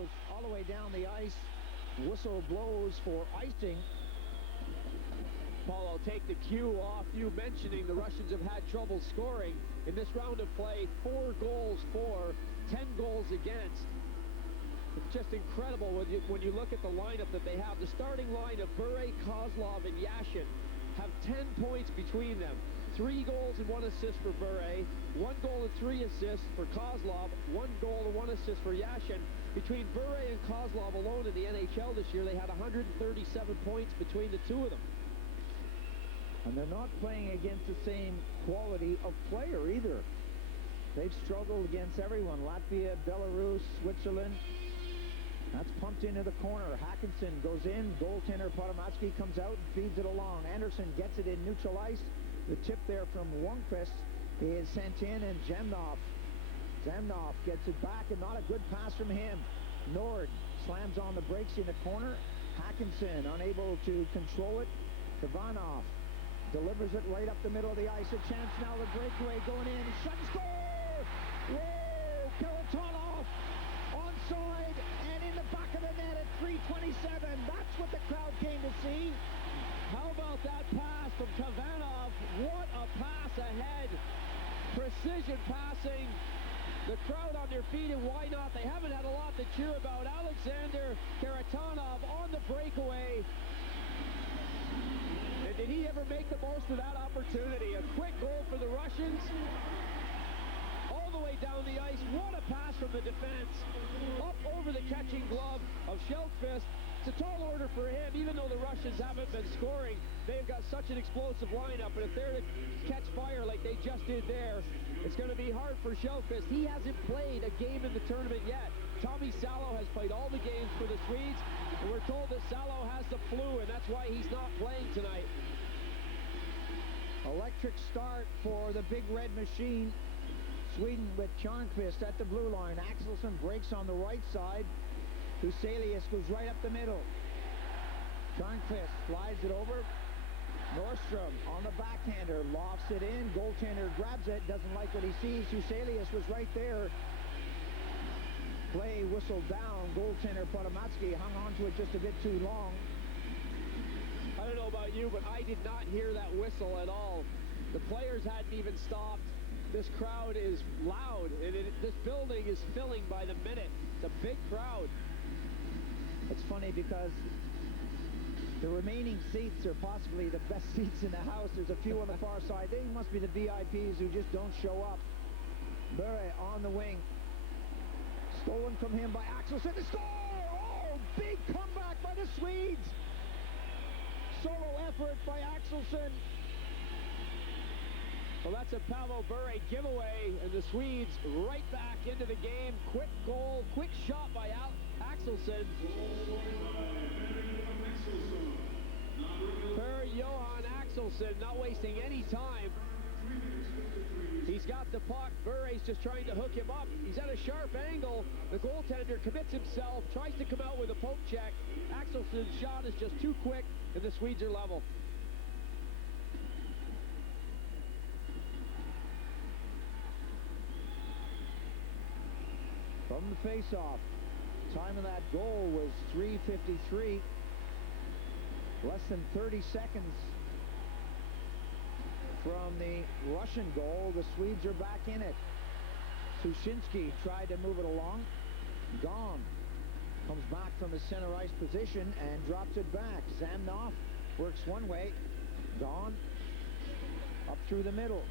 goes all the way down the ice. Whistle blows for icing. Paul, I'll take the cue off you mentioning the Russians have had trouble scoring in this round of play. 4 goals for, 10 goals against. It's just incredible when you look at the lineup that they have. The starting line of Bure, Kozlov, and Yashin have 10 points between them. 3 goals and 1 assist for Bure, 1 goal and 3 assists for Kozlov, 1 goal and 1 assist for Yashin. Between Bure and Kozlov alone in the NHL this year, they had 137 points between the two of them. And they're not playing against the same quality of player either. They've struggled against everyone. Latvia, Belarus, Switzerland. That's pumped into the corner. Hackinson goes in. Goaltender Podomatsky comes out and feeds it along. Andersson gets it in neutral ice. The tip there from Lundqvist is sent in, and Zhamnov gets it back, and not a good pass from him. Nord slams on the brakes in the corner. Hackinson unable to control it. Khavanov delivers it right up the middle of the ice. A chance now, the breakaway going in. Shot and score! Whoa! Kharitonov onside and in the back of the net at 3:27. That's what the crowd came to see. How about that pass from Khavanov? What a pass ahead. Precision passing. The crowd on their feet, and why not? They haven't had a lot to cheer about. Alexander Kharitonov on the breakaway. And did he ever make the most of that opportunity? A quick goal for the Russians. All the way down the ice. What a pass from the defense. Up over the catching glove of Telkvist. It's a tall order for him, even though the Russians haven't been scoring. They've got such an explosive lineup, and if they're to catch fire like they just did there, it's going to be hard for Telkvist. He hasn't played a game in the tournament yet. Tommy Salo has played all the games for the Swedes, and we're told that Salo has the flu, and that's why he's not playing tonight. Electric start for the Big Red Machine. Sweden with Tyarnkvist at the blue line. Axelsson breaks on the right side. Huselius goes right up the middle. Tyarnkvist slides it over. Norstrom on the backhander, lofts it in. Goaltender grabs it, doesn't like what he sees. Huselius was right there. Play whistled down. Goaltender Podomatsky hung on to it just a bit too long. I don't know about you, but I did not hear that whistle at all. The players hadn't even stopped. This crowd is loud, and this building is filling by the minute. It's a big crowd. It's funny because the remaining seats are possibly the best seats in the house. There's a few on the far side. They must be the VIPs who just don't show up. Bure on the wing. Stolen from him by Axelsson to score! Oh, big comeback by the Swedes! Solo effort by Axelsson. Well, that's a Pavel Bure giveaway, and the Swedes right back into the game. Quick goal, quick shot by Axelsson. Per Johan Axelsson, not wasting any time. He's got the puck. Bure's just trying to hook him up. He's at a sharp angle. The goaltender commits himself, tries to come out with a poke check. Axelsson's shot is just too quick, and the Swedes are level. From the face-off, time of that goal was 3:53. Less than 30 seconds from the Russian goal. The Swedes are back in it. Sushinskiy tried to move it along. Gone. Comes back from his center ice position and drops it back. Zhamnov works one way. Gone. Up through the middle.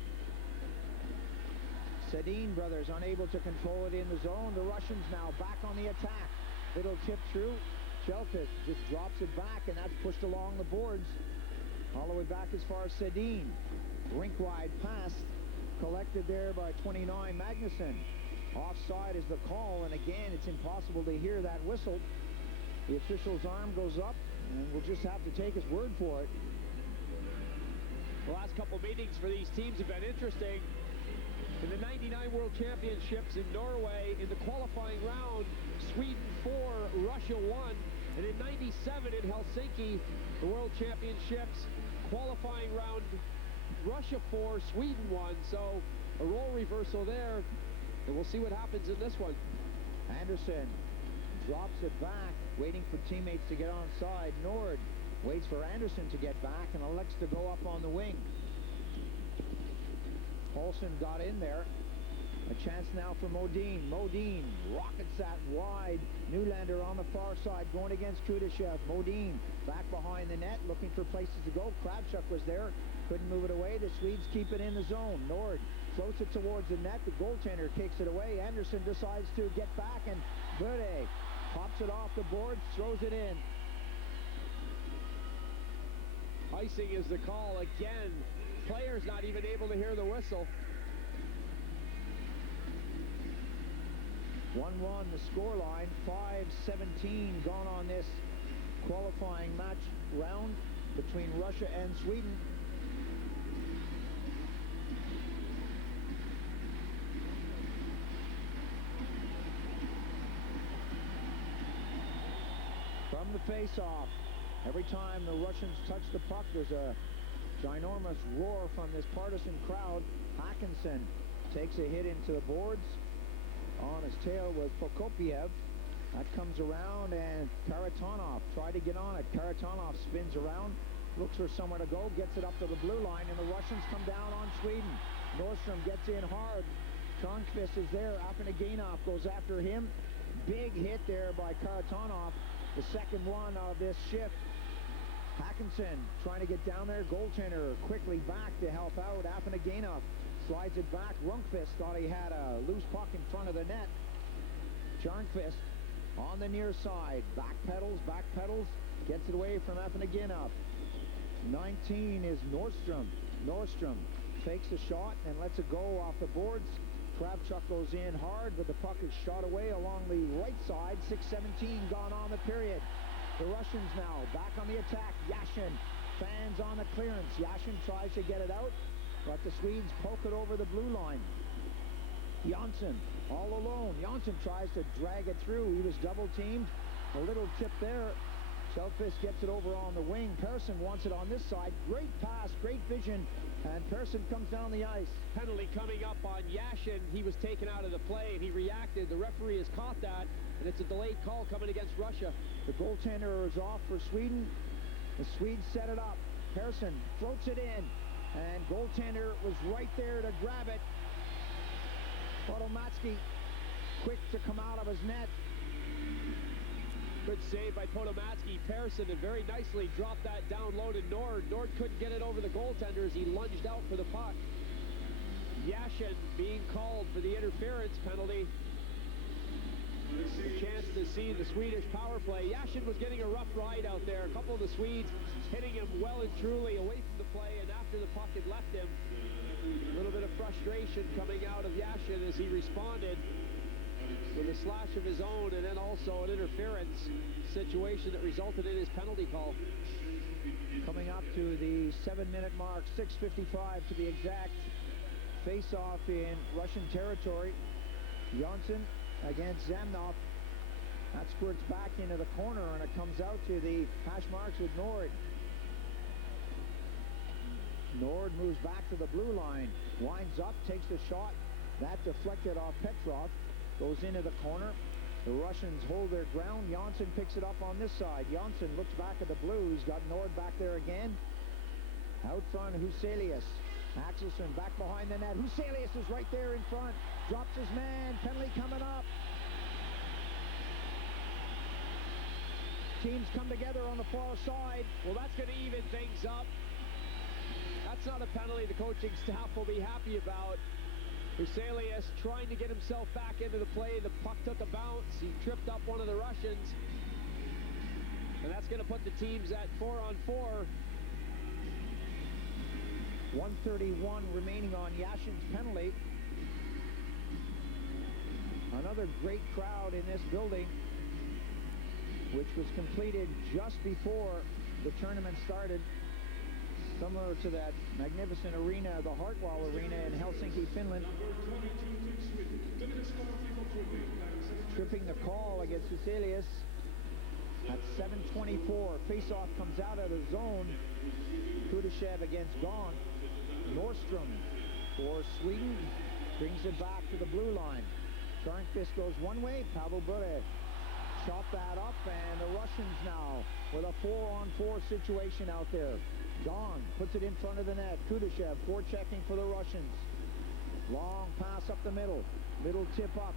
Sedin brothers unable to control it in the zone. The Russians now back on the attack. Little tip through. Telkvist just drops it back, and that's pushed along the boards all the way back as far as Sedin. Rink-wide pass collected there by 29 Magnusson. Offside is the call, and again, it's impossible to hear that whistle. The official's arm goes up, and we'll just have to take his word for it. The last couple meetings for these teams have been interesting. In the 99 World Championships in Norway, in the qualifying round, Sweden 4, Russia 1. And in 97 in Helsinki, the World Championships, qualifying round, Russia 4, Sweden 1. So a role reversal there, and we'll see what happens in this one. Andersson drops it back, waiting for teammates to get onside. Nord waits for Andersson to get back and elects to go up on the wing. Palsson got in there. A chance now for Modin. Modin rockets that wide. Nylander on the far side going against Kudashov. Modin back behind the net looking for places to go. Kravchuk was there. Couldn't move it away. The Swedes keep it in the zone. Nord floats it towards the net. The goaltender kicks it away. Andersson decides to get back and Bure pops it off the boards, throws it in. Icing is the call again. Players not even able to hear the whistle. 1-1 the scoreline. 5:17 gone on this qualifying match round between Russia and Sweden. From the face-off, every time the Russians touch the puck, there's a ginormous roar from this partisan crowd. Hackinson takes a hit into the boards. On his tail was Prokop'ev. That comes around, and Kharitonov tried to get on it. Kharitonov spins around, looks for somewhere to go, gets it up to the blue line, and the Russians come down on Sweden. Norstrom gets in hard. Tyarnkvist is there. Afinogenov goes after him. Big hit there by Kharitonov, the second one of this shift. Hackinson trying to get down there. Goaltender quickly back to help out. Afinogenov slides it back. Rundqvist thought he had a loose puck in front of the net. Tyarnkvist on the near side. Back pedals, gets it away from Afinogenov. 19 is Norstrom. Norstrom fakes the shot and lets it go off the boards. Kravchuk goes in hard, but the puck is shot away along the right side. 6:17 gone on the period. The Russians now back on the attack. Yashin fans on the clearance. Yashin tries to get it out, but the Swedes poke it over the blue line. Jonsson all alone. Jonsson tries to drag it through. He was double-teamed. A little tip there. Telkvist gets it over on the wing. Persson wants it on this side. Great pass, great vision, and Persson comes down the ice. Penalty coming up on Yashin. He was taken out of the play, and he reacted. The referee has caught that, and it's a delayed call coming against Russia. The goaltender is off for Sweden. The Swedes set it up. Persson floats it in, and goaltender was right there to grab it. Podomatsky quick to come out of his net. Good save by Podomatsky. Persson and very nicely dropped that down low to Nord. Nord couldn't get it over the goaltender as he lunged out for the puck. Yashin being called for the interference penalty. A chance to see the Swedish power play. Yashin was getting a rough ride out there. A couple of the Swedes hitting him well and truly away from the play, and after the puck had left him, a little bit of frustration coming out of Yashin as he responded with a slash of his own, and then also an interference situation that resulted in his penalty call. Coming up to the 7-minute mark, 6:55 to be exact. Face-off in Russian territory. Jonsson against Zhamnov. That squirts back into the corner, and it comes out to the hash marks with Nord. Nord moves back to the blue line, winds up, takes the shot. That deflected off Petrov. Goes into the corner. The Russians hold their ground. Jonsson picks it up on this side. Jonsson looks back at the blue. He's got Nord back there again. Out front, Huselius. Axelsson back behind the net. Huselius is right there in front. Drops his man. Penalty coming up. Teams come together on the far side. Well, that's going to even things up. That's not a penalty the coaching staff will be happy about. Huselius trying to get himself back into the play. The puck took a bounce. He tripped up one of the Russians. And that's going to put the teams at 4-on-4. 1:31 remaining on Yashin's penalty. Another great crowd in this building, which was completed just before the tournament started. Similar to that magnificent arena, the Hartwall Arena in Helsinki, Finland. Tripping the call against Huselius at 7:24. Faceoff comes out of the zone. Kudashov against Gon. Norstrom for Sweden brings it back to the blue line. Tyarnkvist goes one way. Pavel Bure chop that up, and the Russians now with a 4-on-4 situation out there. Gon puts it in front of the net. Kudashov forechecking for the Russians. Long pass up the middle. Middle tip up.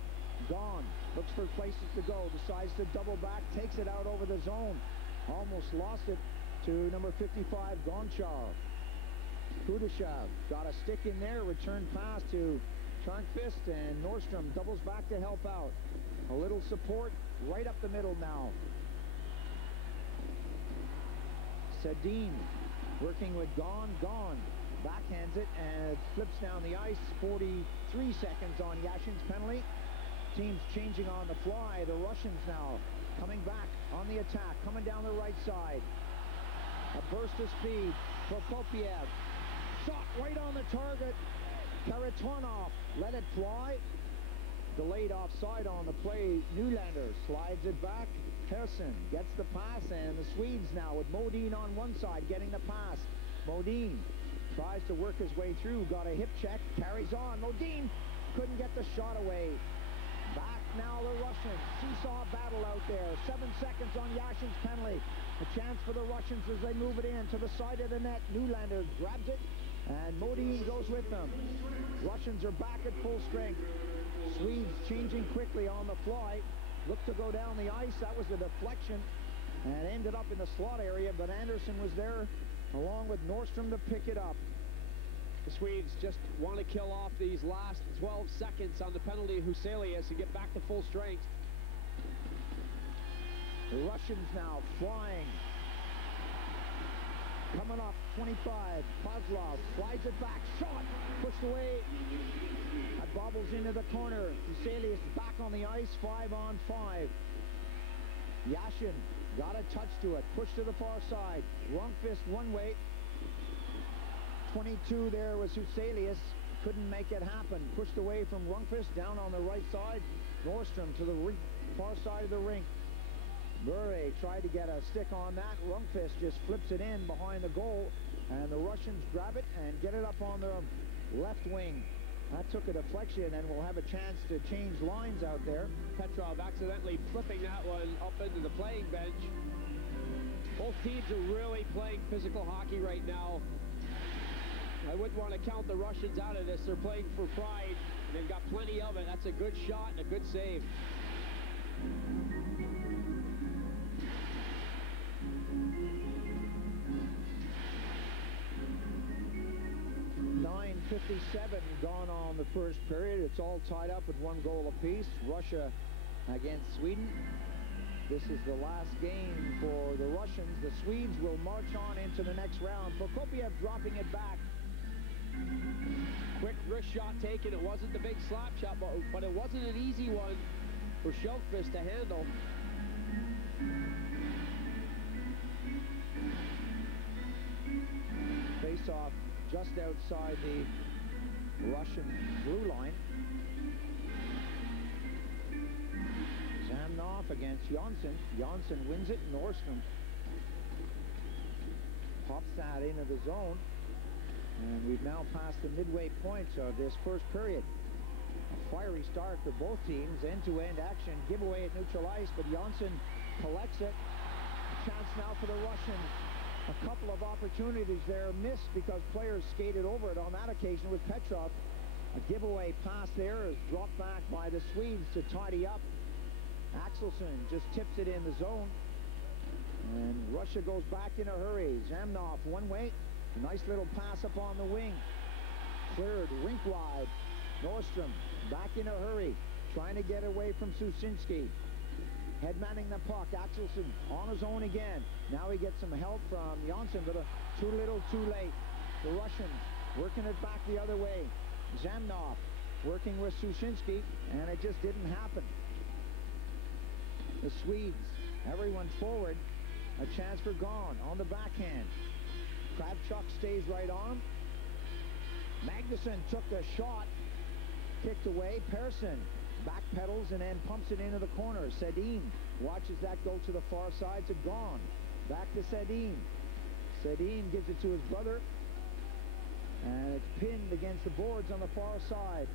Gon looks for places to go. Decides to double back. Takes it out over the zone. Almost lost it to number 55, Gonchar. Kudashov got a stick in there. Return pass to Tyarnkvist, and Norstrom doubles back to help out. A little support right up the middle now. Sedin working with Gon. Backhands it and it flips down the ice. 43 seconds on Yashin's penalty. Teams changing on the fly. The Russians now coming back on the attack, coming down the right side. A burst of speed. Prokop'ev. Shot right on the target. Kharitonov let it fly. Delayed offside on the play. Nylander slides it back. Persson gets the pass, and the Swedes now with Modin on one side getting the pass. Modin tries to work his way through. Got a hip check. Carries on. Modin couldn't get the shot away. Back now the Russians. Seesaw battle out there. 7 seconds on Yashin's penalty. A chance for the Russians as they move it in to the side of the net. Nylander grabs it, and Modin goes with them. Russians are back at full strength. Swedes changing quickly on the fly. Looked to go down the ice. That was a deflection and ended up in the slot area, but Andersson was there along with Norstrom to pick it up. The Swedes just want to kill off these last 12 seconds on the penalty of Huselius and get back to full strength. The Russians now flying. Coming off 25. Kozlov slides it back. Shot pushed away. That bobbles into the corner. Huselius back on the ice. 5-on-5. Yashin got a touch to it. Pushed to the far side. Rundqvist one way. 22 there was Huselius. Couldn't make it happen. Pushed away from Rundqvist. Down on the right side. Norstrom to the far side of the rink. Bure tried to get a stick on that. Rundqvist just flips it in behind the goal, and the Russians grab it and get it up on the left wing. That took a deflection, and we'll have a chance to change lines out there. Petrov accidentally flipping that one up into the playing bench. Both teams are really playing physical hockey right now. I wouldn't want to count the Russians out of this. They're playing for pride. They've got plenty of it. That's a good shot and a good save. .57 gone on the first period. It's all tied up at 1 goal apiece. Russia against Sweden. This is the last game for the Russians. The Swedes will march on into the next round. Prokop'ev dropping it back. Quick wrist shot taken. It wasn't the big slap shot, but it wasn't an easy one for Telkvist to handle. Face off just outside the Russian blue line. Zhamnov against Jonsson. Jonsson wins it. Norstrom pops that into the zone. And we've now passed the midway points of this first period. A fiery start for both teams. End-to-end action. Giveaway at neutral ice, but Jonsson collects it. A chance now for the Russians. A couple of opportunities there missed because players skated over it on that occasion with Petrov. A giveaway pass there is dropped back by the Swedes to tidy up. Axelsson just tips it in the zone. And Russia goes back in a hurry. Zhamnov one way. A nice little pass up on the wing. Cleared rink wide. Norstrom back in a hurry. Trying to get away from Sushinskiy. Headmanning the puck. Axelsson on his own again. Now he gets some help from Jonsson, but too little, too late. The Russians working it back the other way. Zhamnov working with Sushinskiy, and it just didn't happen. The Swedes, everyone forward. A chance for Gon on the backhand. Kravchuk stays right on. Magnusson took the shot. Kicked away. Persson backpedals and then pumps it into the corner. Sedin watches that go to the far side to Gon. Back to Sedin. Sedin gives it to his brother. And it's pinned against the boards on the far side.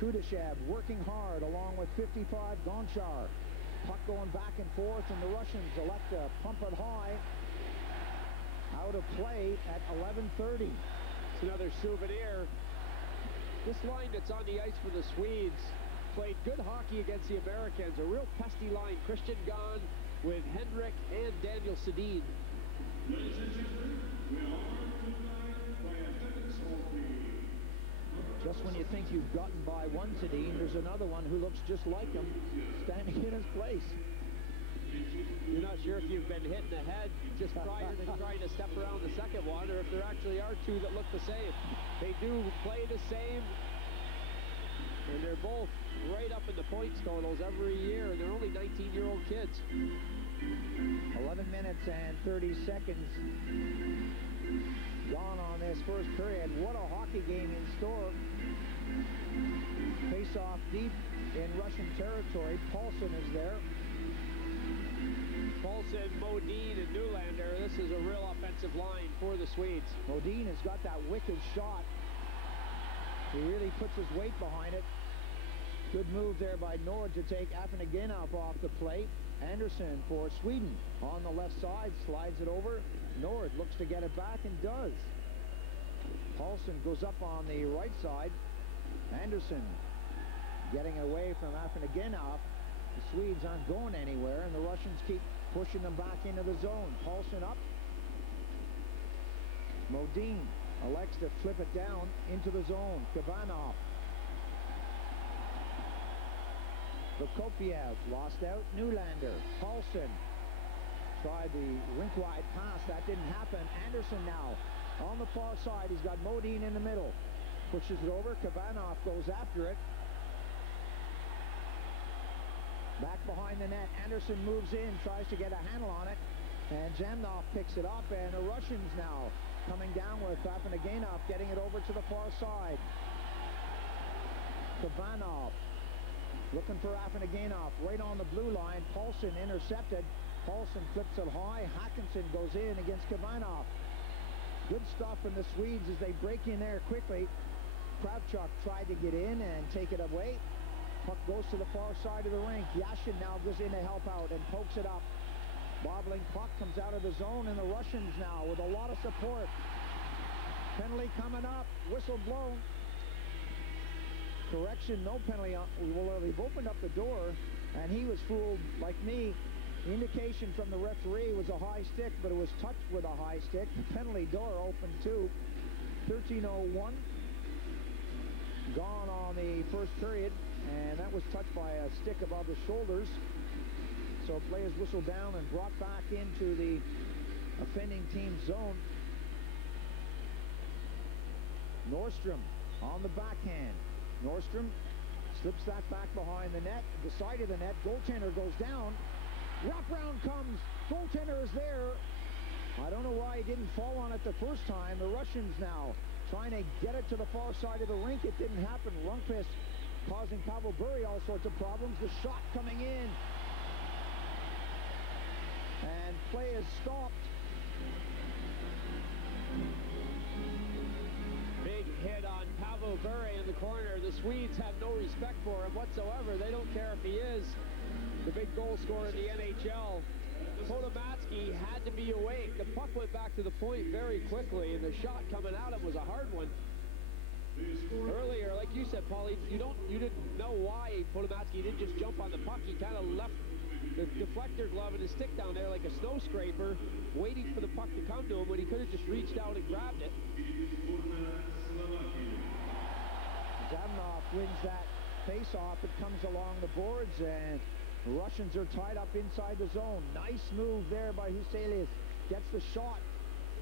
Kudashov working hard along with 55 Gonchar. Puck going back and forth, and the Russians elect to pump it high. Out of play at 11:30. It's another souvenir. This line that's on the ice for the Swedes played good hockey against the Americans. A real pesty line. Christian Gahn with Henrik and Daniel Sedin. Just when you think you've gotten by one Sedin, there's another one who looks just like him standing in his place. You're not sure if you've been hit in the head just prior to trying to step around the second one, or if there actually are two that look the same. They do play the same, and they're both right up in the points totals every year, and they're only 19-year-old kids. 11 minutes and 30 seconds gone on this first period. What a hockey game in store. Face-off deep in Russian territory. Palsson is there. Palsson, Modin, and Nylander. This is a real offensive line for the Swedes. Modin has got that wicked shot. He really puts his weight behind it. Good move there by Nord to take Afinogenov off the plate. Andersson for Sweden on the left side, slides it over. Nord looks to get it back and does. Palsson goes up on the right side. Andersson getting it away from Afinogenov. The Swedes aren't going anywhere, and the Russians keep pushing them back into the zone. Palsson up. Modin elects to flip it down into the zone. Khavanov. Prokop'ev lost out. Nylander. Palsson tried the rink-wide pass. That didn't happen. Andersson now on the far side. He's got Modin in the middle. Pushes it over. Khavanov goes after it. Back behind the net. Andersson moves in, tries to get a handle on it. And Zhamnov picks it up. And the Russians now coming down with Afinogenov getting it over to the far side. Khavanov looking for Afinogenov right on the blue line. Palsson intercepted. Palsson flips it high. Hackinson goes in against Khavanov. Good stuff from the Swedes as they break in there quickly. Kravchuk tried to get in and take it away. Puck goes to the far side of the rink. Yashin now goes in to help out and pokes it up. Bobbling puck comes out of the zone, and the Russians now with a lot of support. Penalty coming up. Whistle blown. Correction, no penalty. Well, they've opened up the door, and he was fooled like me. The indication from the referee was a high stick, but it was touched with a high stick. The penalty door open too. 13:01 gone on the first period, and that was touched by a stick above the shoulders. So players whistled down and brought back into the offending team's zone. Norstrom on the backhand. Norstrom slips that back behind the net, the side of the net. Goaltender goes down. Wraparound comes. Goaltender is there. I don't know why he didn't fall on it the first time. The Russians now trying to get it to the far side of the rink. It didn't happen. Lundqvist causing Bure all sorts of problems. The shot coming in. And play is stopped. Big hit on Bure in the corner. The Swedes have no respect for him whatsoever. They don't care if he is the big goal scorer in the NHL. Podomatsky had to be awake. The puck went back to the point very quickly, and the shot coming at him was a hard one. Earlier, like you said, Paul, you didn't know why Podomatsky didn't just jump on the puck. He kind of left the deflector glove and his stick down there like a snow scraper, waiting for the puck to come to him when he could have just reached out and grabbed it. Zhamnov wins that face-off. It comes along the boards, and the Russians are tied up inside the zone. Nice move there by Huselius. Gets the shot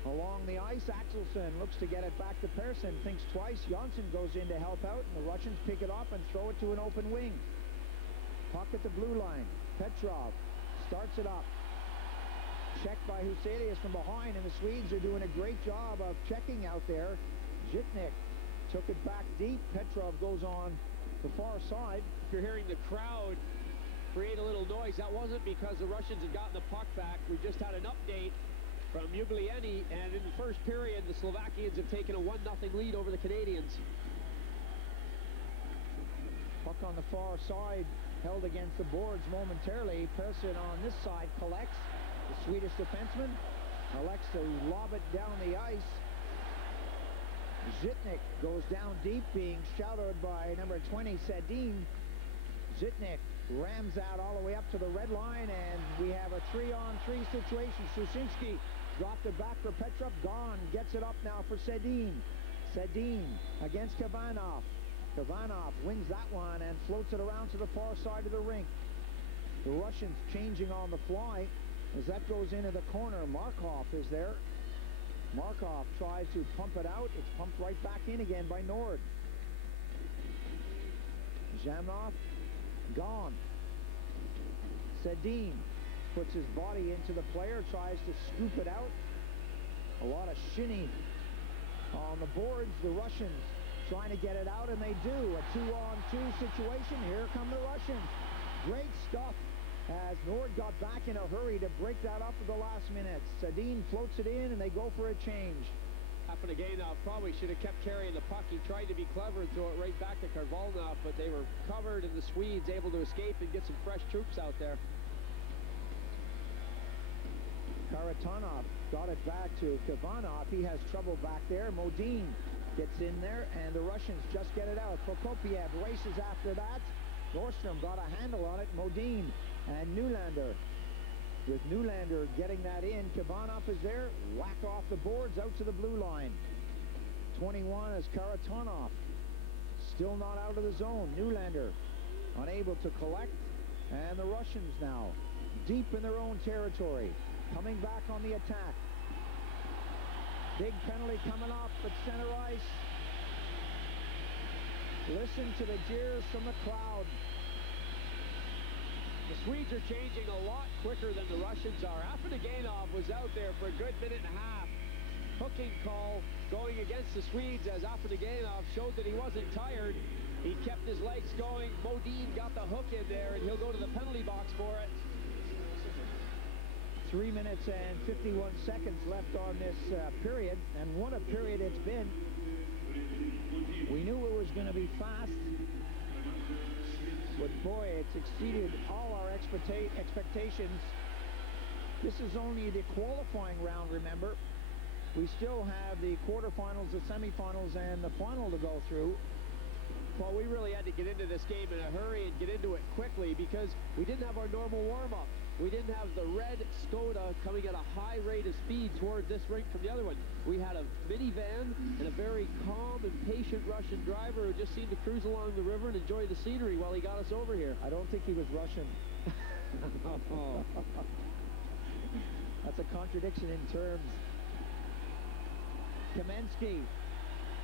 along the ice. Axelsson looks to get it back to Persson. Thinks twice. Jonsson goes in to help out, and the Russians pick it up and throw it to an open wing. Puck at the blue line. Petrov starts it up. Checked by Huselius from behind, and the Swedes are doing a great job of checking out there. Zhytnyk took it back deep. Petrov goes on the far side. If you're hearing the crowd create a little noise, that wasn't because the Russians had gotten the puck back. We just had an update from Jubilieni, and in the first period, the Slovakians have taken a 1-0 lead over the Canadians. Puck on the far side held against the boards momentarily. Persson on this side collects. The Swedish defenseman elects to lob it down the ice. Zhytnyk goes down deep, being shadowed by number 20, Sedin. Zhytnyk rams out all the way up to the red line, and we have a 3-on-3 situation. Sushinskiy dropped it back for Petrov. Gone. Gets it up now for Sedin. Sedin against Khavanov. Khavanov wins that one and floats it around to the far side of the rink. The Russians changing on the fly as that goes into the corner. Markov is there. Markov tries to pump it out. It's pumped right back in again by Nord. Zhamnov gone. Sedin puts his body into the player, tries to scoop it out. A lot of shinny on the boards. The Russians trying to get it out, and they do. A 2-on-2 situation. Here come the Russians. Great stuff as Nord got back in a hurry to break that up at the last minute. Sedin floats it in, and they go for a change. Afinogenov probably should have kept carrying the puck. He tried to be clever and throw it right back to Kovalenko, but they were covered, and the Swedes able to escape and get some fresh troops out there. Kharitonov got it back to Khavanov. He has trouble back there. Modin gets in there, and the Russians just get it out. Prokop'ev races after that. Norstrom got a handle on it. Modin and Nylander. With Nylander getting that in, Khavanov is there. Whack off the boards out to the blue line. 21 is Kharitonov. Still not out of the zone. Nylander unable to collect. And the Russians now deep in their own territory. Coming back on the attack. Big penalty coming off at center ice. Listen to the jeers from the crowd. The Swedes are changing a lot quicker than the Russians are. Afinogenov was out there for a good minute and a half. Hooking call going against the Swedes as Afinogenov showed that he wasn't tired. He kept his legs going. Modin got the hook in there, and he'll go to the penalty box for it. 3 minutes and 51 seconds left on this period, and what a period it's been. We knew it was going to be fast, but boy, it's exceeded all our expectations. This is only the qualifying round, remember. We still have the quarterfinals, the semifinals, and the final to go through. Well, we really had to get into this game in a hurry and get into it quickly because we didn't have our normal warm-up. We didn't have the red Skoda coming at a high rate of speed toward this rink from the other one. We had a minivan and a very calm and patient Russian driver who just seemed to cruise along the river and enjoy the scenery while he got us over here. I don't think he was Russian. That's a contradiction in terms. Kamensky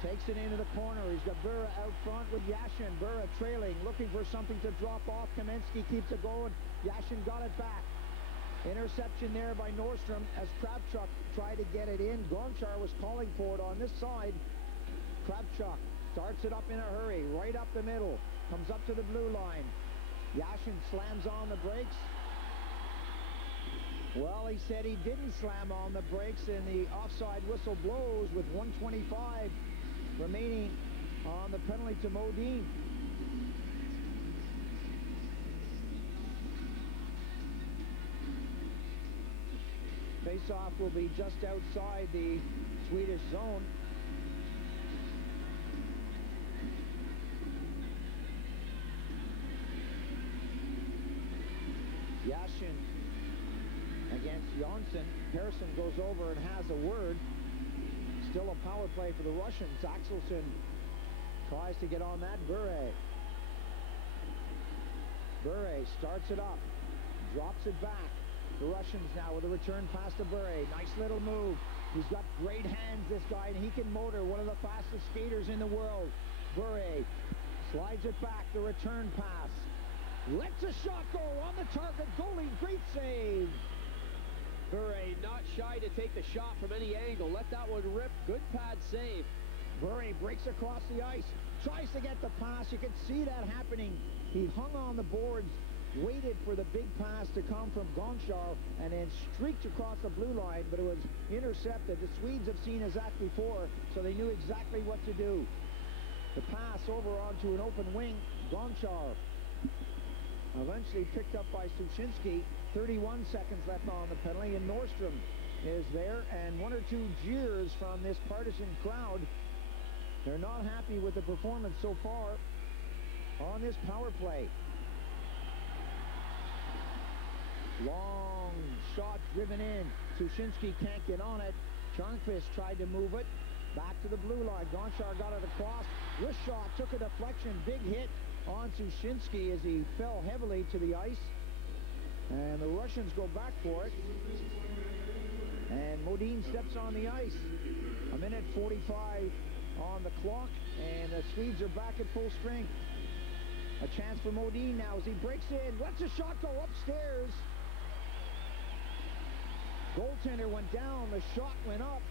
takes it into the corner. He's got Bure out front with Yashin. Bure trailing, looking for something to drop off. Kamensky keeps it going. Yashin got it back. Interception there by Norstrom as Kravchuk tried to get it in. Gonchar was calling for it on this side. Kravchuk starts it up in a hurry, right up the middle. Comes up to the blue line. Yashin slams on the brakes. Well, he said he didn't slam on the brakes, and the offside whistle blows with 1:25 remaining on the penalty to Modin. Face-off will be just outside the Swedish zone. Yashin against Jonsson. Persson goes over and has a word. Still a power play for the Russians. Axelsson tries to get on that. Bure starts it up. Drops it back. The Russians now with a return pass to Bure. Nice little move. He's got great hands, this guy, and he can motor. One of the fastest skaters in the world. Bure slides it back. The return pass. Lets a shot go on the target. Goalie, great save. Bure not shy to take the shot from any angle. Let that one rip. Good pad save. Bure breaks across the ice. Tries to get the pass. You can see that happening. He hung on the boards, waited for the big pass to come from Gonchar, and then streaked across the blue line, but it was intercepted. The Swedes have seen his act before, so they knew exactly what to do. The pass over onto an open wing. Gonchar Eventually picked up by Sushinskiy. 31 seconds left on the penalty, and Norstrom is there, and one or two jeers from this partisan crowd. They're not happy with the performance so far on this power play. Long shot driven in. Sushinskiy can't get on it. Tyarnkvist tried to move it back to the blue line. Gonchar got it across. Wrist shot took a deflection. Big hit on Sushinskiy as he fell heavily to the ice. And the Russians go back for it. And Modin steps on the ice. A minute 45 on the clock, and the Swedes are back at full strength. A chance for Modin now as he breaks in, lets a shot go upstairs. Goaltender went down, the shot went up.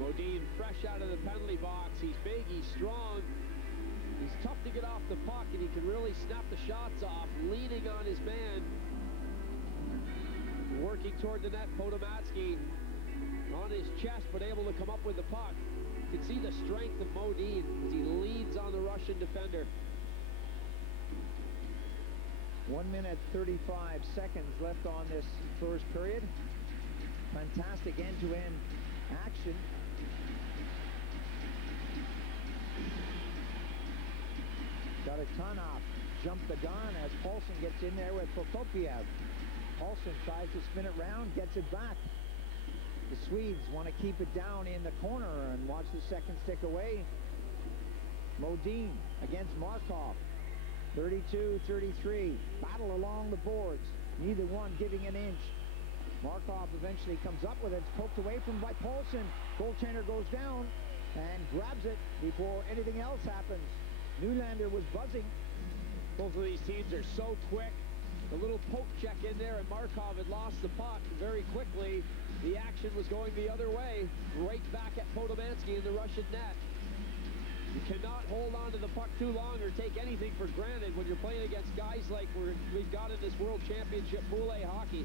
Modin fresh out of the penalty box. He's big, he's strong. He's tough to get off the puck, and he can really snap the shots off, leaning on his man. Working toward the net, Podomatsky on his chest, but able to come up with the puck. You can see the strength of Modin as he leans on the Russian defender. 1 minute 35 seconds left on this first period. Fantastic end-to-end action. Kharitonov jumped the gun as Palsson gets in there with Prokop'ev. Palsson tries to spin it round, gets it back. The Swedes want to keep it down in the corner and watch the second stick away. Modin against Markov. 32-33. Battle along the boards. Neither one giving an inch. Markov eventually comes up with it. It's poked away from by Palsson. Goaltender goes down and grabs it before anything else happens. Nylander was buzzing. Both of these teams are so quick. The little poke check in there, and Markov had lost the puck very quickly. The action was going the other way, right back at Podomatsky in the Russian net. You cannot hold on to the puck too long or take anything for granted when you're playing against guys like we've got in this World Championship Bure hockey.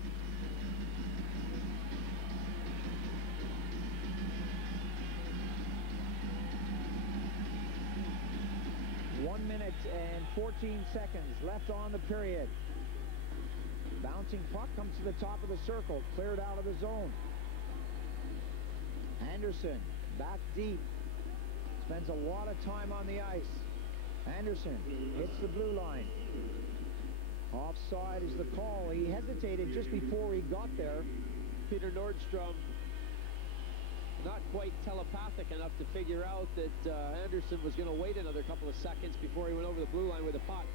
One minute and 14 seconds left on the period. Bouncing puck comes to the top of the circle, cleared out of the zone. Andersson back deep. Spends a lot of time on the ice. Andersson hits the blue line. Offside is the call. He hesitated just before he got there. Peter Nordstrom, not quite telepathic enough to figure out that Andersson was going to wait another couple of seconds before he went over the blue line with the puck.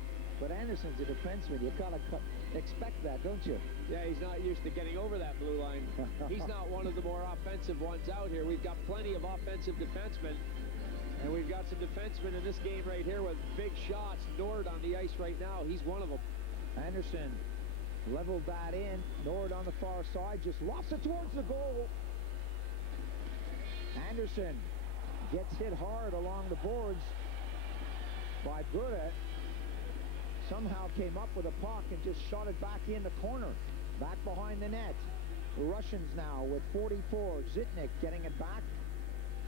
But Andersson's a defenseman. You gotta expect that, don't you? Yeah, he's not used to getting over that blue line. He's not one of the more offensive ones out here. We've got plenty of offensive defensemen. And we've got some defensemen in this game right here with big shots. Nord on the ice right now. He's one of them. Andersson leveled that in. Nord on the far side just lofts it towards the goal. Andersson gets hit hard along the boards by Bure. Somehow came up with a puck and just shot it back in the corner. Back behind the net. The Russians now with 44. Zhytnyk getting it back.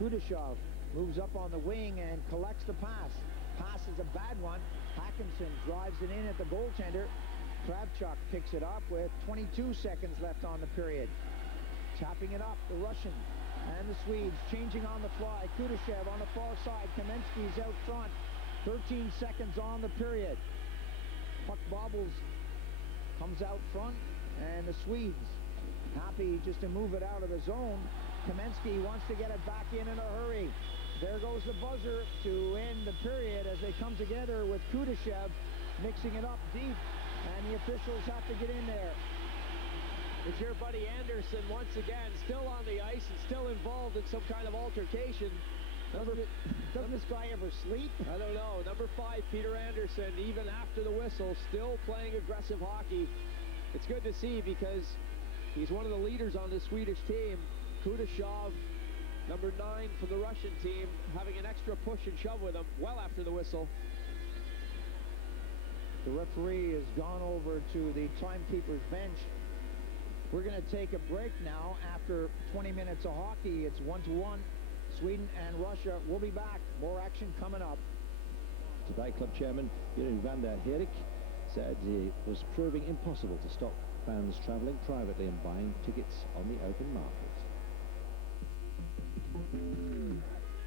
Kudashov moves up on the wing and collects the pass. Pass is a bad one. Hackinson drives it in at the goaltender. Kravchuk picks it up with 22 seconds left on the period. Chopping it up, the Russians and the Swedes changing on the fly. Kudashov on the far side. Kamensky's out front. 13 seconds on the period. Puck bobbles, comes out front, and the Swedes happy just to move it out of the zone. Kamensky wants to get it back in a hurry. There goes the buzzer to end the period as they come together with Kudashov mixing it up deep, and the officials have to get in there. It's your buddy Andersson once again, still on the ice and still involved in some kind of altercation. Doesn't this guy ever sleep? I don't know. Number 5, Peter Andersson, even after the whistle, still playing aggressive hockey. It's good to see because he's one of the leaders on the Swedish team. Kudashov, number 9 for the Russian team, having an extra push and shove with him well after the whistle. The referee has gone over to the timekeeper's bench. We're going to take a break now. After 20 minutes of hockey, it's 1-1. Sweden and Russia will be back. More action coming up. Today, club chairman Jeroen van der Herik said it was proving impossible to stop fans travelling privately and buying tickets on the open market.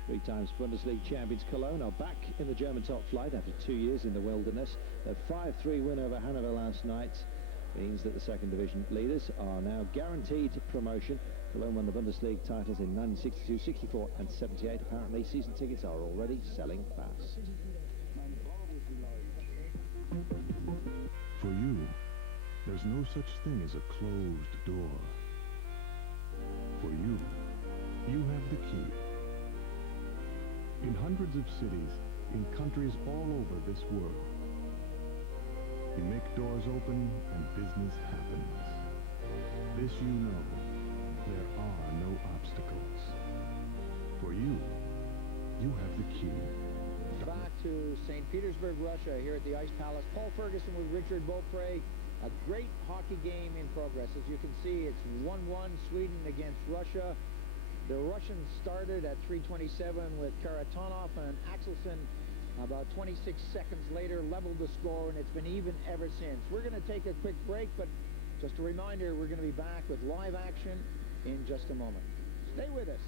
Three times Bundesliga champions Cologne are back in the German top flight after 2 years in the wilderness. A 5-3 win over Hanover last night means that the second division leaders are now guaranteed promotion. Cologne won the Bundesliga titles in 1962, 64 and 78. Apparently season tickets are already selling fast. For you, there's no such thing as a closed door. For you, you have the key. In hundreds of cities, in countries all over this world, you make doors open and business happens. This you know, there are no obstacles. For you, you have the key. Back to St. Petersburg, Russia, here at the Ice Palace. Paul Ferguson with Richard Beaupre. A great hockey game in progress. As you can see, it's 1-1 Sweden against Russia. The Russians started at 3:27 with Kharitonov, and Axelsson about 26 seconds later leveled the score, and it's been even ever since. We're going to take a quick break, but just a reminder, we're going to be back with live action in just a moment. Stay with us.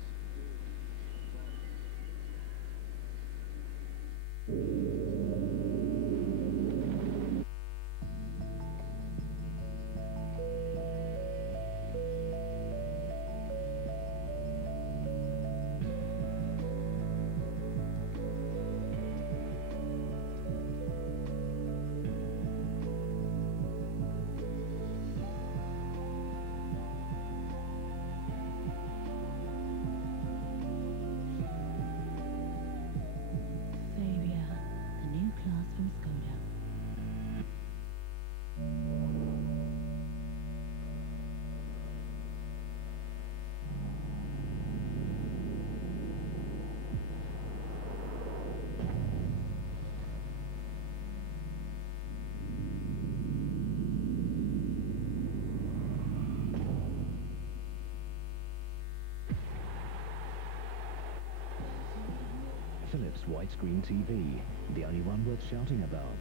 Philips widescreen TV, the only one worth shouting about.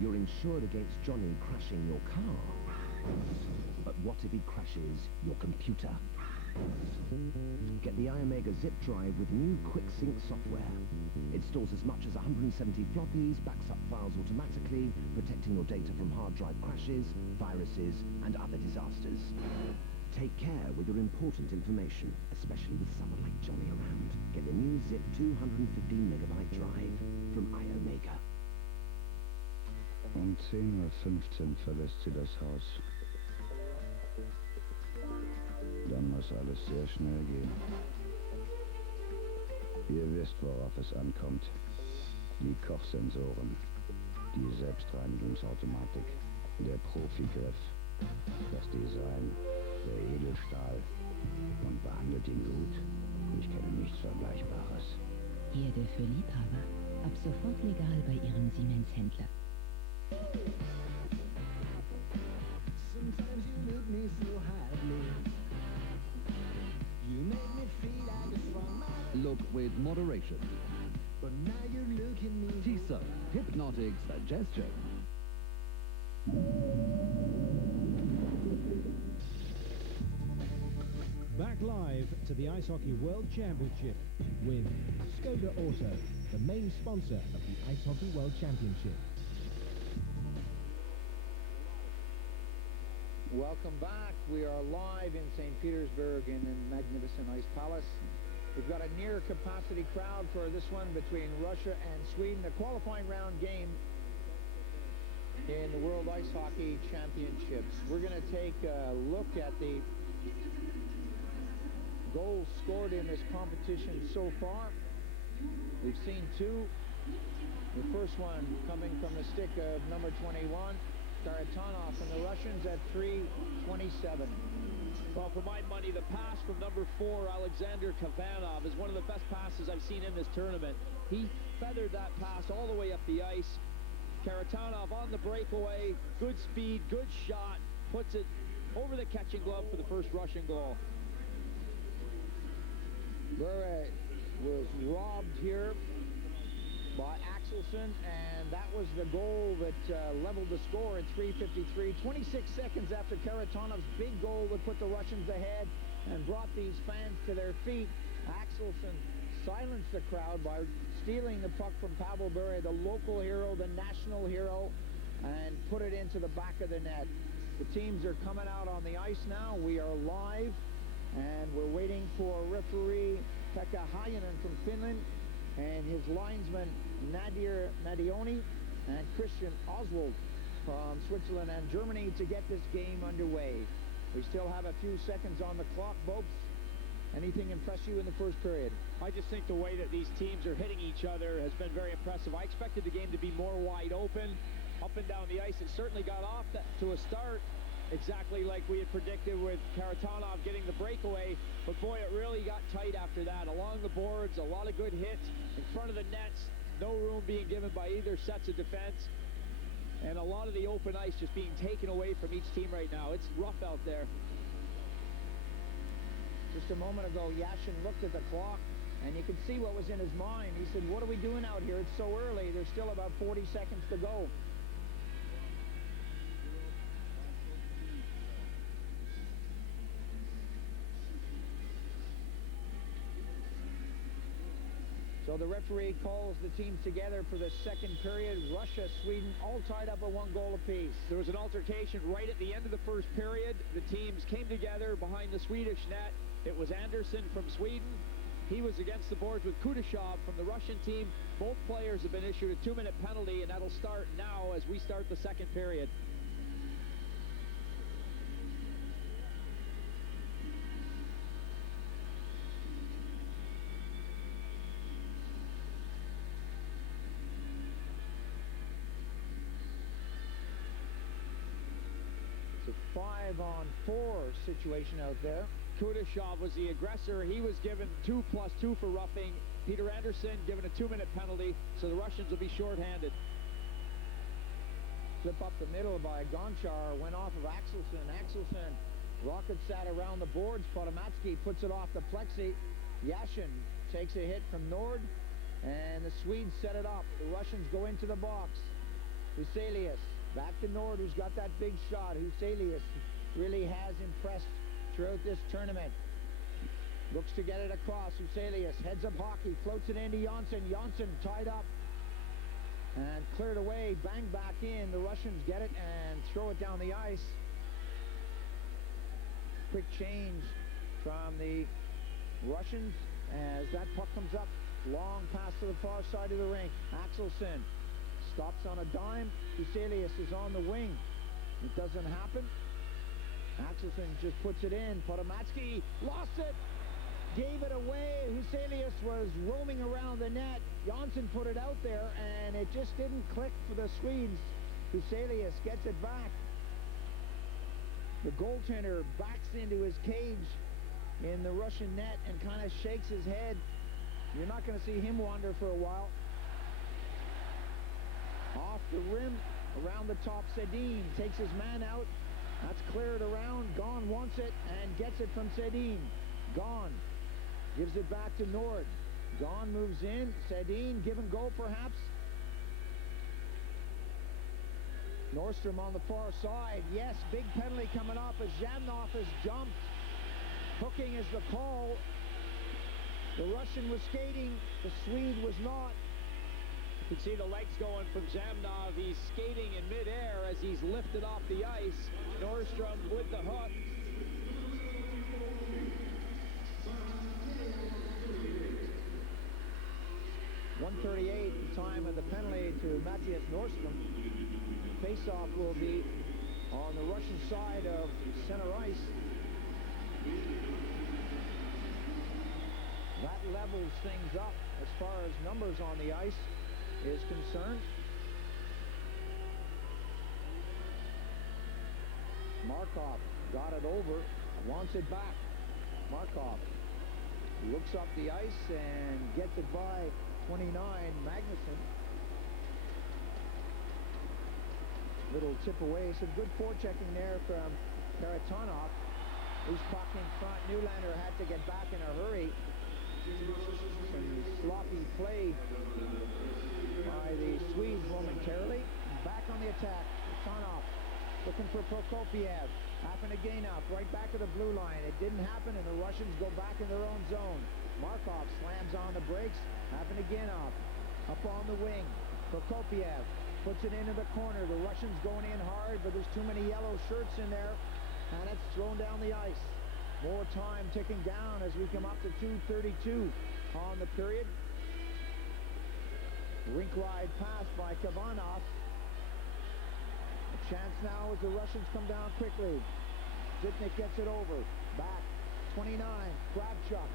You're insured against Johnny crashing your car. But what if he crashes your computer? Get the iOmega zip drive with new Quick Sync software. It stores as much as 170 floppies, backs up files automatically, protecting your data from hard drive crashes, viruses, and other disasters. Take care with your important information, especially with someone like Johnny around. Get the new zip 215 MB drive from iOmega. Um 10:15 Uhr verlässt sie das Haus. Dann muss alles sehr schnell gehen. Ihr wisst, worauf es ankommt. Die Kochsensoren, die Selbstreinigungsautomatik, der Profigriff, das Design, der Edelstahl und behandelt ihn gut. Ich kenne nichts Vergleichbares. Herde für Liebhaber. Ab sofort legal bei Ihrem Siemens-Händler. Look with moderation. Tissot Hypnotic Suggestion. Back live to the Ice Hockey World Championship with Skoda Auto, the main sponsor of the Ice Hockey World Championship. Welcome back. We are live in St. Petersburg in the magnificent Ice Palace. We've got a near-capacity crowd for this one between Russia and Sweden, a qualifying round game in the World Ice Hockey Championships. We're going to take a look at the goals scored in this competition so far. We've seen two. The first one coming from the stick of number 21, Kharitonov, and the Russians at 3:27. Well, for my money, the pass from number 4, Alexander Khavanov, is one of the best passes I've seen in this tournament. He feathered that pass all the way up the ice. Kharitonov on the breakaway, good speed, good shot, puts it over the catching glove for the first Russian goal. Bure was robbed here by Axelsson, and that was the goal that leveled the score at 3:53. 26 seconds after Kharitonov's big goal that put the Russians ahead and brought these fans to their feet. Axelsson silenced the crowd by stealing the puck from Pavel Bure, the local hero, the national hero, and put it into the back of the net. The teams are coming out on the ice now. We are live, and we're waiting for referee Pekka Hayanen from Finland and his linesman Nadir Nadioni and Christian Oswald from Switzerland and Germany to get this game underway. We still have a few seconds on the clock. Bopes, anything impress you in the first period? I just think the way that these teams are hitting each other has been very impressive. I expected the game to be more wide open, up and down the ice. It certainly got off to a start exactly like we had predicted with Kharitonov getting the breakaway, but boy, it really got tight after that. Along the boards, a lot of good hits in front of the nets, no room being given by either sets of defense, and a lot of the open ice just being taken away from each team right now. It's rough out there. Just a moment ago, Yashin looked at the clock, and you could see what was in his mind. He said, what are we doing out here? It's so early. There's still about 40 seconds to go. So the referee calls the teams together for the second period. Russia, Sweden, all tied up at 1 goal apiece. There was an altercation right at the end of the first period. The teams came together behind the Swedish net. It was Andersson from Sweden. He was against the boards with Kudashov from the Russian team. Both players have been issued a 2-minute penalty, and that'll start now as we start the second period. It's a 5-on-4 situation out there. Kudashov was the aggressor. He was given 2+2 for roughing. Peter Andersson given a 2-minute penalty, so the Russians will be shorthanded. Flip up the middle by Gonchar, went off of Axelsson. Axelsson rockets that around the boards. Podomatsky puts it off the plexi. Yashin takes a hit from Nord, and the Swedes set it up. The Russians go into the box. Huselius back to Nord, who's got that big shot. Huselius really has impressed throughout this tournament. Looks to get it across. Huselius heads up hockey, floats it into Jonsson. Jonsson tied up and cleared away. Bang back in. The Russians get it and throw it down the ice. Quick change from the Russians as that puck comes up. Long pass to the far side of the rink. Axelsson stops on a dime. Huselius is on the wing. It doesn't happen. Axelsson just puts it in. Podomatsky lost it. Gave it away. Huselius was roaming around the net. Jonsson put it out there, and it just didn't click for the Swedes. Huselius gets it back. The goaltender backs into his cage in the Russian net and kind of shakes his head. You're not going to see him wander for a while. Off the rim, around the top, Sedin takes his man out. That's cleared around. Gon wants it and gets it from Sedin. Gon gives it back to Nord. Gon moves in. Sedin, give and go perhaps. Norstrom on the far side. Yes, big penalty coming up as Zhamnov has jumped. Hooking is the call. The Russian was skating. The Swede was not. You can see the legs going from Zhamnov. He's skating in midair as he's lifted off the ice. Norstrom with the hook. .138 the time of the penalty to Matthias Norstrom. Face-off will be on the Russian side of center ice. That levels things up as far as numbers on the ice is concerned. Markov got it over, wants it back. Markov looks up the ice and gets it by 29, Magnusson. Little tip away, some good forechecking there from Kharitonov. Loose puck in front. Nylander had to get back in a hurry. Some sloppy play by the Swedes momentarily. Back on the attack. Khavanov looking for Prokop'ev. Afinogenov right back to the blue line. It didn't happen, and the Russians go back in their own zone. Markov slams on the brakes. Afinogenov up on the wing. Prokop'ev puts it into the corner. The Russians going in hard, but there's too many yellow shirts in there, and it's thrown down the ice. More time ticking down as we come up to 2:32 on the period. Rink wide pass by Khavanov. A chance now as the Russians come down quickly. Zhytnyk gets it over. Back. 29. Kravchuk.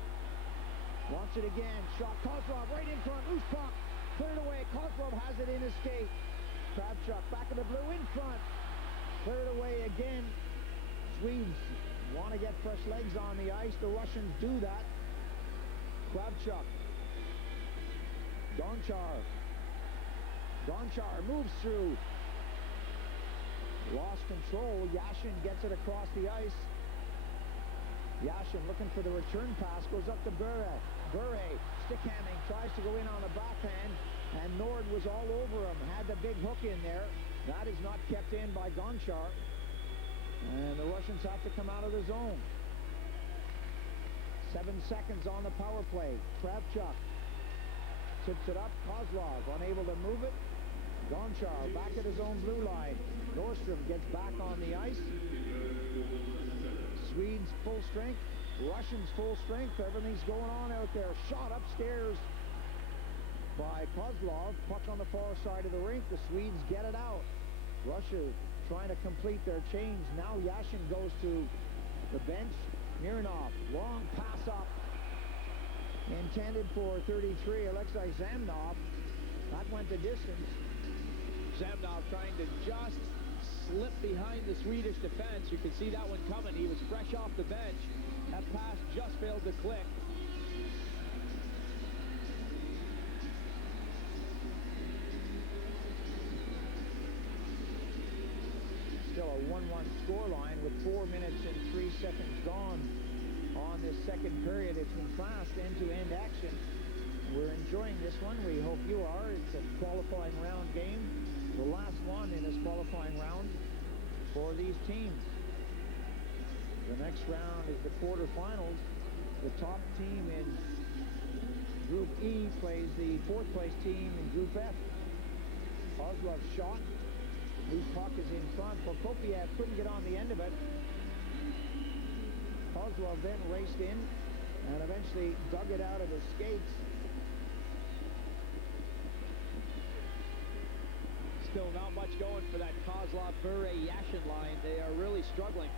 Wants it again. Shot. Kozlov right in front. Loose puck. Cleared away. Kozlov has it in his skate. Kravchuk back in the blue in front. Cleared away again. Swedes want to get fresh legs on the ice. The Russians do that. Kravchuk. Gonchar. Gonchar moves through. Lost control. Yashin gets it across the ice. Yashin looking for the return pass. Goes up to Bure. Bure, stick handling, tries to go in on the backhand, and Nord was all over him. Had the big hook in there. That is not kept in by Gonchar. And the Russians have to come out of the zone. 7 seconds on the power play. Kravchuk tips it up. Kozlov unable to move it. Gonchar back at his own blue line. Norstrom gets back on the ice. Swedes full strength. Russians full strength. Everything's going on out there. Shot upstairs by Kozlov. Puck on the far side of the rink. The Swedes get it out. Russia trying to complete their change. Now Yashin goes to the bench. Mironov. Long pass up. Intended for 33. Alexei Zhamnov. That went the distance. Zhamnov trying to just slip behind the Swedish defense. You can see that one coming. He was fresh off the bench. That pass just failed to click. Still a 1-1 scoreline with 4 minutes and 3 seconds gone on this second period. It's been fast end-to-end action. We're enjoying this one. We hope you are. It's a qualifying round game. The last one in this qualifying round for these teams. The next round is the quarterfinals. The top team in Group E plays the fourth-place team in Group F. Kozlov's shot. Loose puck is in front. Prokop'ev couldn't get on the end of it. Kozlov then raced in and eventually dug it out of his skates. Still not much going for that Kozlov, Bure, Yashin line. They are really struggling.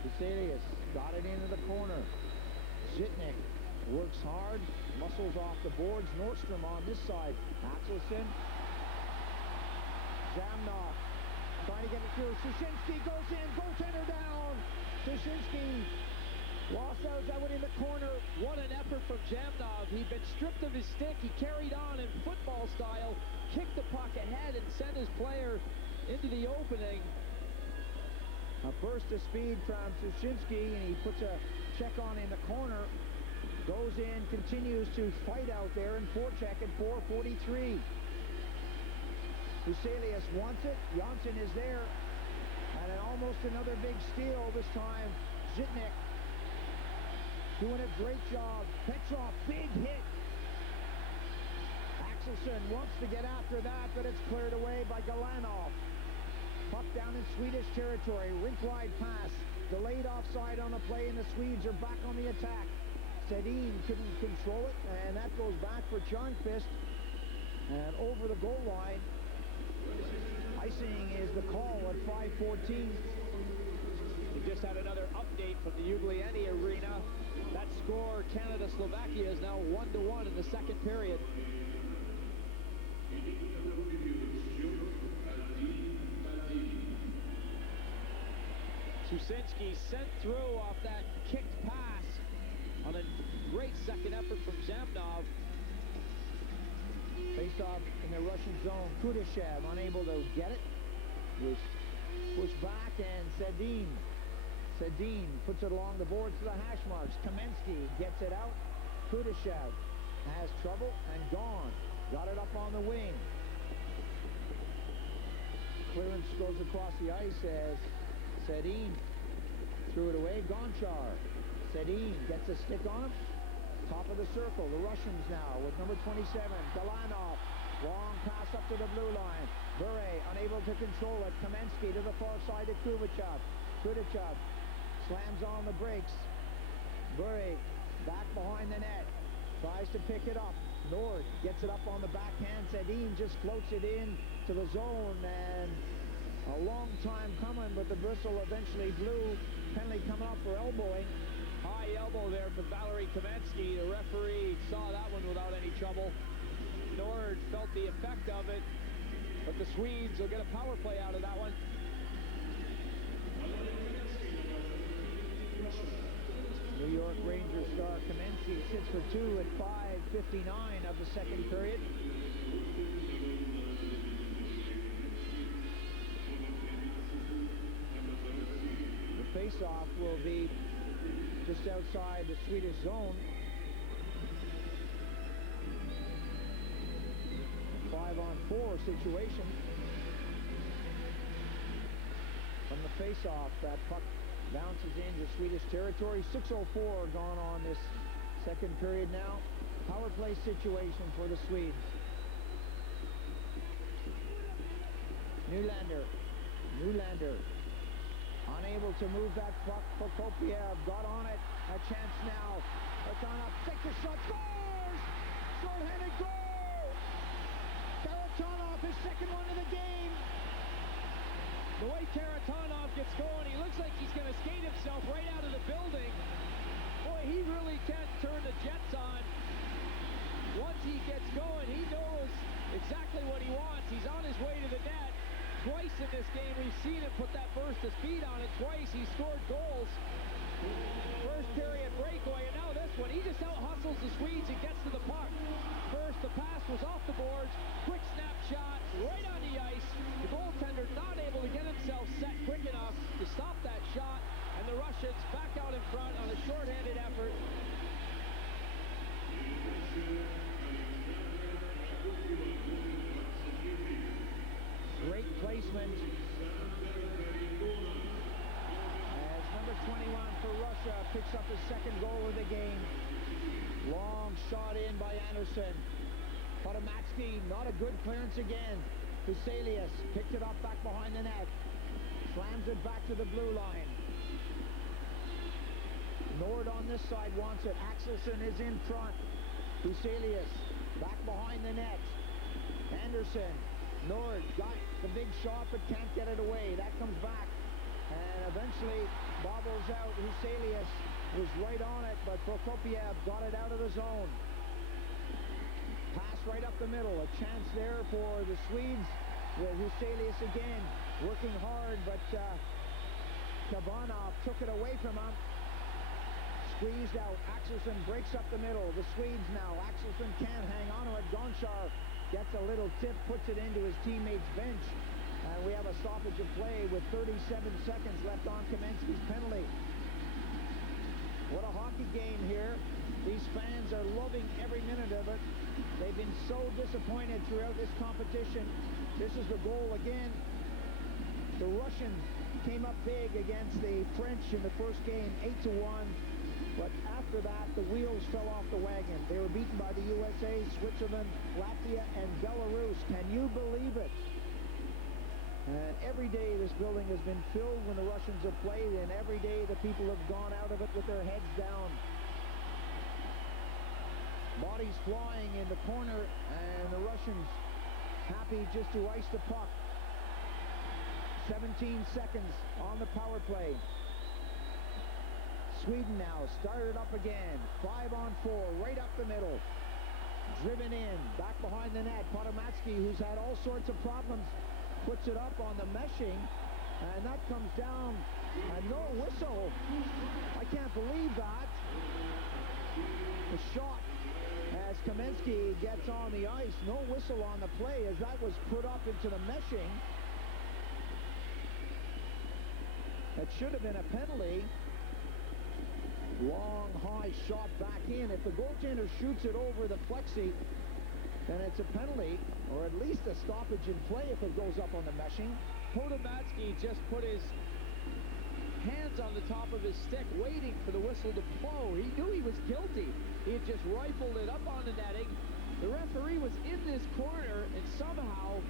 Huselius got it into the corner. Zhytnyk works hard, muscles off the boards. Norstrom on this side. Axelsson. Zhamnov trying to get it through. Sushinskiy goes in. Goaltender down. Sushinskiy lost out. That went in the corner. What an effort from Zhamnov. He'd been stripped of his stick. He carried on in football style, kicked the puck ahead, and sent his player into the opening. A burst of speed from Sushinskiy, and he puts a check on in the corner. Goes in, continues to fight out there, and forecheck at 4:43. Huselius wants it. Jonsson is there. And almost another big steal this time. Zhytnyk doing a great job. Petrov, big hit. Axelsson wants to get after that, but it's cleared away by Galanov. Puck down in Swedish territory. Rink-wide pass. Delayed offside on the play, and the Swedes are back on the attack. Sedin couldn't control it, and that goes back for Tyarnkvist. And over the goal line. Icing is the call at 5:14. We just had another update from the Ugliani Arena. That score, Canada-Slovakia, is now 1-1 in the second period. Sushinskiy sent through off that kicked pass on a great second effort from Zhamnov. Faced off in the Russian zone. Kudashov unable to get it. Was pushed back, and Sedin Sedin puts it along the boards to the hash marks. Kamensky gets it out. Kudashov has trouble and gone. Got it up on the wing. Clearance goes across the ice as Sedin threw it away. Gonchar. Sedin gets a stick on him. Top of the circle. The Russians now with number 27. Galanov. Long pass up to the blue line. Bure unable to control it. Kamensky to the far side to Kravchuk. Kudashov slams on the brakes. Bure back behind the net. Tries to pick it up. Nord gets it up on the backhand. Sedin just floats it in to the zone, and a long time coming, but the whistle eventually blew. Penalty coming up for elbowing. High elbow there for Valery Kamensky. The referee saw that one without any trouble. Nord felt the effect of it, but the Swedes will get a power play out of that one. New York Rangers star Kamensky sits for two at 5:59 of the second period. The face-off will be just outside the Swedish zone. 5-on-4 situation. From the face-off, that puck bounces into Swedish territory. 6:04 gone on this second period now. Power play situation for the Swedes. Nylander. Unable to move that puck. Prokop'ev got on it. A chance now. Kharitonov takes a shot. Scores! Short-handed goal! Kharitonov, his second one of the game. The way Kharitonov gets going, he looks like he's going to skate himself right out of the building. Boy, he really can turn the jets on. Once he gets going, he knows exactly what he wants. He's on his way to the net. Twice in this game, we've seen him put that burst of speed on it. Twice he scored goals. First period breakaway, and now this one. He just out-hustles the Swedes and gets to the puck. First, the pass was off the boards. Quick snap shot right on the ice. The goaltender not able to get himself set quick enough to stop that shot. And the Russians back out in front on a shorthanded effort. Great placement as number 21 for Russia picks up his second goal of the game. Long shot in by Andersson. Podomatsky, not a good clearance again. Huselius picked it up back behind the net. Slams it back to the blue line. Nord on this side wants it. Axelsson is in front. Huselius back behind the net. Andersson. Nord got the big shot but can't get it away. That comes back and eventually bobbles out. Huselius was right on it, but Prokop'ev got it out of the zone. Pass right up the middle. A chance there for the Swedes with Huselius again working hard, but Khavanov took it away from him. Squeezed out. Axelsson breaks up the middle. The Swedes now. Axelsson can't hang on to it. Gonchar gets a little tip, puts it into his teammate's bench. And we have a stoppage of play with 37 seconds left on Kamensky's penalty. What a hockey game here. These fans are loving every minute of it. They've been so disappointed throughout this competition. This is the goal again. The Russians came up big against the French in the first game, 8-1. But after that, the wheels fell off the wagon. They were beaten by the USA, Switzerland, Latvia, and Belarus. Can you believe it? And every day this building has been filled when the Russians have played, and every day the people have gone out of it with their heads down. Bodies flying in the corner, and the Russians happy just to ice the puck. 17 seconds on the power play. Sweden now started up again. 5-on-4, right up the middle. Driven in, back behind the net. Podomatsky, who's had all sorts of problems, puts it up on the meshing, and that comes down. And no whistle. I can't believe that. The shot as Kamensky gets on the ice. No whistle on the play as that was put up into the meshing. It should have been a penalty. Long, high shot back in. If the goaltender shoots it over the plexi, then it's a penalty, or at least a stoppage in play if it goes up on the meshing. Podomatsky just put his hands on the top of his stick, waiting for the whistle to blow. He knew he was guilty. He had just rifled it up on the netting. The referee was in this corner, and somehow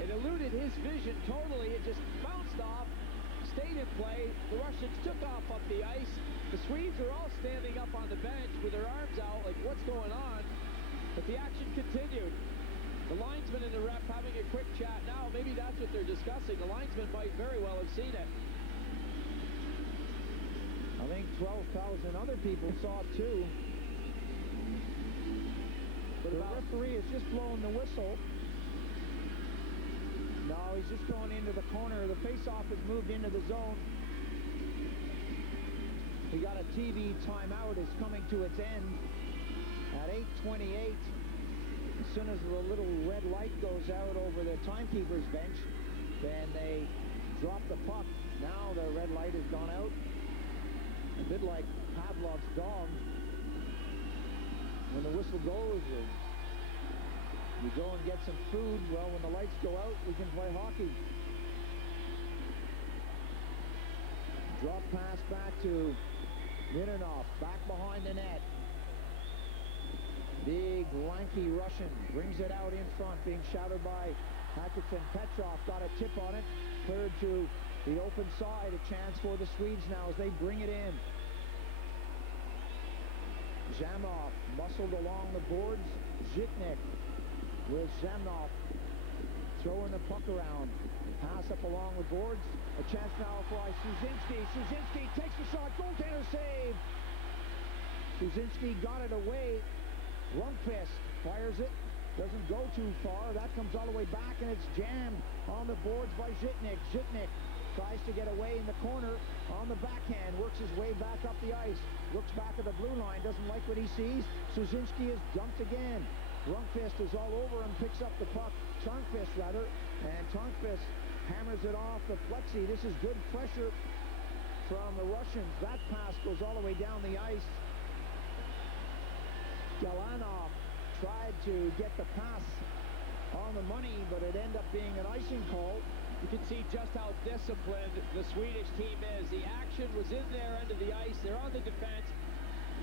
it eluded his vision totally. It just bounced off, stayed in play. The Russians took off up the ice. The Swedes are all standing up on the bench with their arms out, like, what's going on? But the action continued. The linesman and the ref having a quick chat now. Maybe that's what they're discussing. The linesman might very well have seen it. I think 12,000 other people saw it too. But the referee has just blown the whistle. No, he's just going into the corner. The face-off has moved into the zone. We got a TV timeout is coming to its end at 8:28. As soon as the little red light goes out over the timekeeper's bench, then they drop the puck. Now the red light has gone out. A bit like Pavlov's dog. When the whistle goes, you go and get some food. Well, when the lights go out, we can play hockey. Drop pass back to Mironov, back behind the net. Big, lanky Russian brings it out in front, being shouted by Axelsson. Petrov got a tip on it, cleared to the open side. A chance for the Swedes now as they bring it in. Zhamnov muscled along the boards. Zhytnyk with Zhamnov throwing the puck around. Pass up along the boards. A chance now for Sushinskiy. Sushinskiy takes the shot. Goaltender save. Sushinskiy got it away. Prokop'ev fires it. Doesn't go too far. That comes all the way back, and it's jammed on the boards by Zhytnyk. Zhytnyk tries to get away in the corner on the backhand. Works his way back up the ice. Looks back at the blue line. Doesn't like what he sees. Sushinskiy is dumped again. Prokop'ev is all over him. Picks up the puck. Tyarnkvist, rather. And Tyarnkvist hammers it off the plexi. This is good pressure from the Russians. That pass goes all the way down the ice. Galanov tried to get the pass on the money, but it ended up being an icing call. You can see just how disciplined the Swedish team is. The action was in their end of the ice. They're on the defense.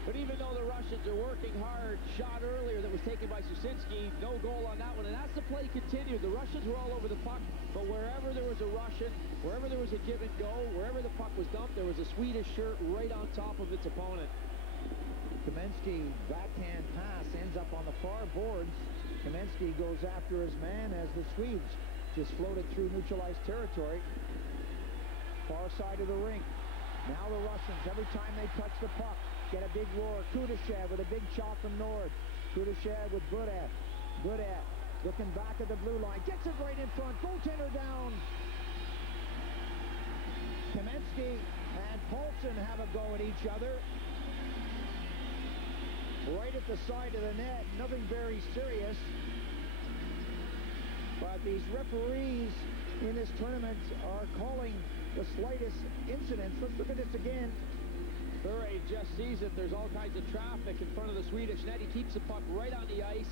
But even though the Russians are working hard, shot earlier that was taken by Sushinskiy, no goal on that one. And as the play continued, the Russians were all over the puck. But wherever there was a Russian, wherever there was a give and go, wherever the puck was dumped, there was a Swedish shirt right on top of its opponent. Kamensky backhand pass ends up on the far boards. Kamensky goes after his man as the Swedes just floated through neutralized territory. Far side of the rink. Now the Russians, every time they touch the puck, get a big roar. Kudashov with a big shot from Nord. Kudashov with Bure. Bure looking back at the blue line. Gets it right in front. Goaltender down. Kamensky and Palsson have a go at each other. Right at the side of the net. Nothing very serious. But these referees in this tournament are calling the slightest incidents. Let's look at this again. Bure just sees it. There's all kinds of traffic in front of the Swedish net. He keeps the puck right on the ice,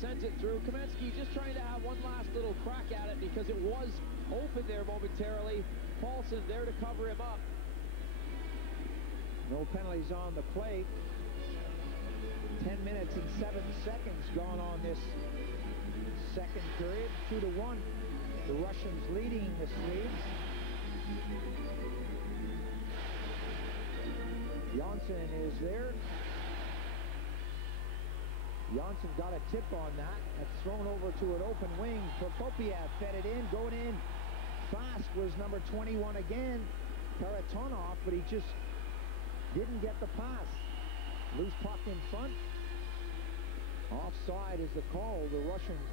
sends it through. Kamensky just trying to have one last little crack at it because it was open there momentarily. Palsson there to cover him up. No penalties on the play. 10 minutes and 7 seconds gone on this second period. 2-1. The Russians leading the Swedes. Jonsson is there. Jonsson got a tip on that. That's thrown over to an open wing. Prokop'ev fed it in. Going in fast was number 21 again. Kharitonov, but he just didn't get the pass. Loose puck in front. Offside is the call. The Russians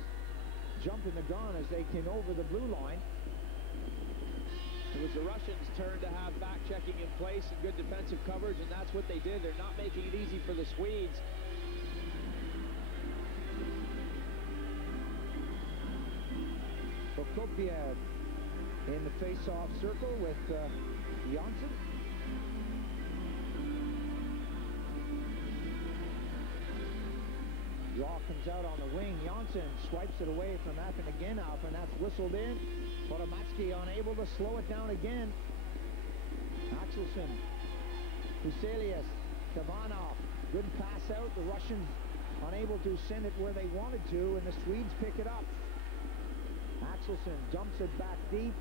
jumping the gun as they came over the blue line. It was the Russians' turn to have back-checking in place and good defensive coverage, and that's what they did. They're not making it easy for the Swedes. Prokop'ev in the face-off circle with Jonsson. Draw comes out on the wing. Jonsson swipes it away from Afinogenov, and that's whistled in. Podomatsky unable to slow it down again. Axelsson, Huselius, Khavanov, good pass out. The Russians unable to send it where they wanted to, and the Swedes pick it up. Axelsson dumps it back deep.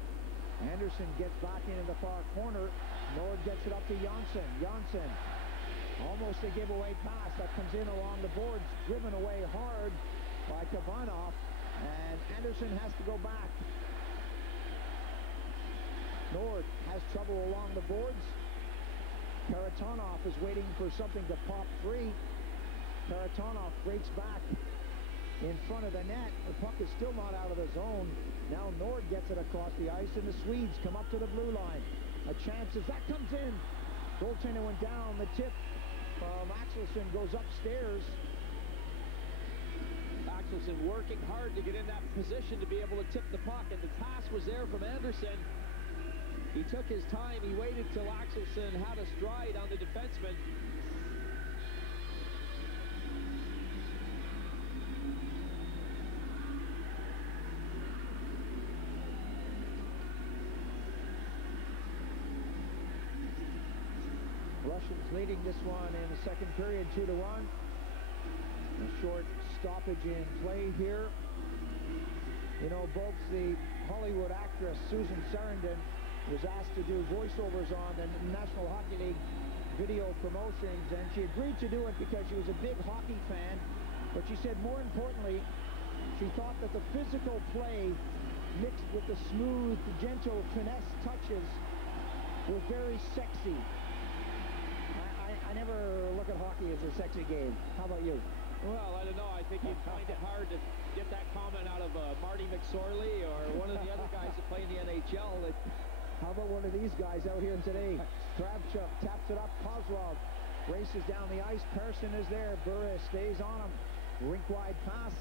Andersson gets back into the far corner. Nord gets it up to Jonsson. Jonsson, almost a giveaway pass that comes in along the boards, driven away hard by Khavanov, and Andersson has to go back. Nord has trouble along the boards. Kharitonov is waiting for something to pop free. Kharitonov breaks back in front of the net. The puck is still not out of the zone. Now Nord gets it across the ice, and the Swedes come up to the blue line. A chance as that comes in. Goaltender went down. The tip from Axelsson goes upstairs. Axelsson working hard to get in that position to be able to tip the puck, and the pass was there from Andersson. He took his time. He waited till Axelsson had a stride on the defenseman. Russians leading this one in the second period, 2-1. A short stoppage in play here. You know, both the Hollywood actress Susan Sarandon was asked to do voiceovers on the National Hockey League video promotions, and she agreed to do it because she was a big hockey fan. But she said more importantly, she thought that the physical play mixed with the smooth, gentle finesse touches were very sexy. I never look at hockey as a sexy game. How about you? Well, I don't know. I think you'd find it hard to get that comment out of Marty McSorley or one of the other guys that play in the NHL. How about one of these guys out here today? Kravchuk taps it up. Kozlov races down the ice. Persson is there. Bure stays on him. Rink-wide pass.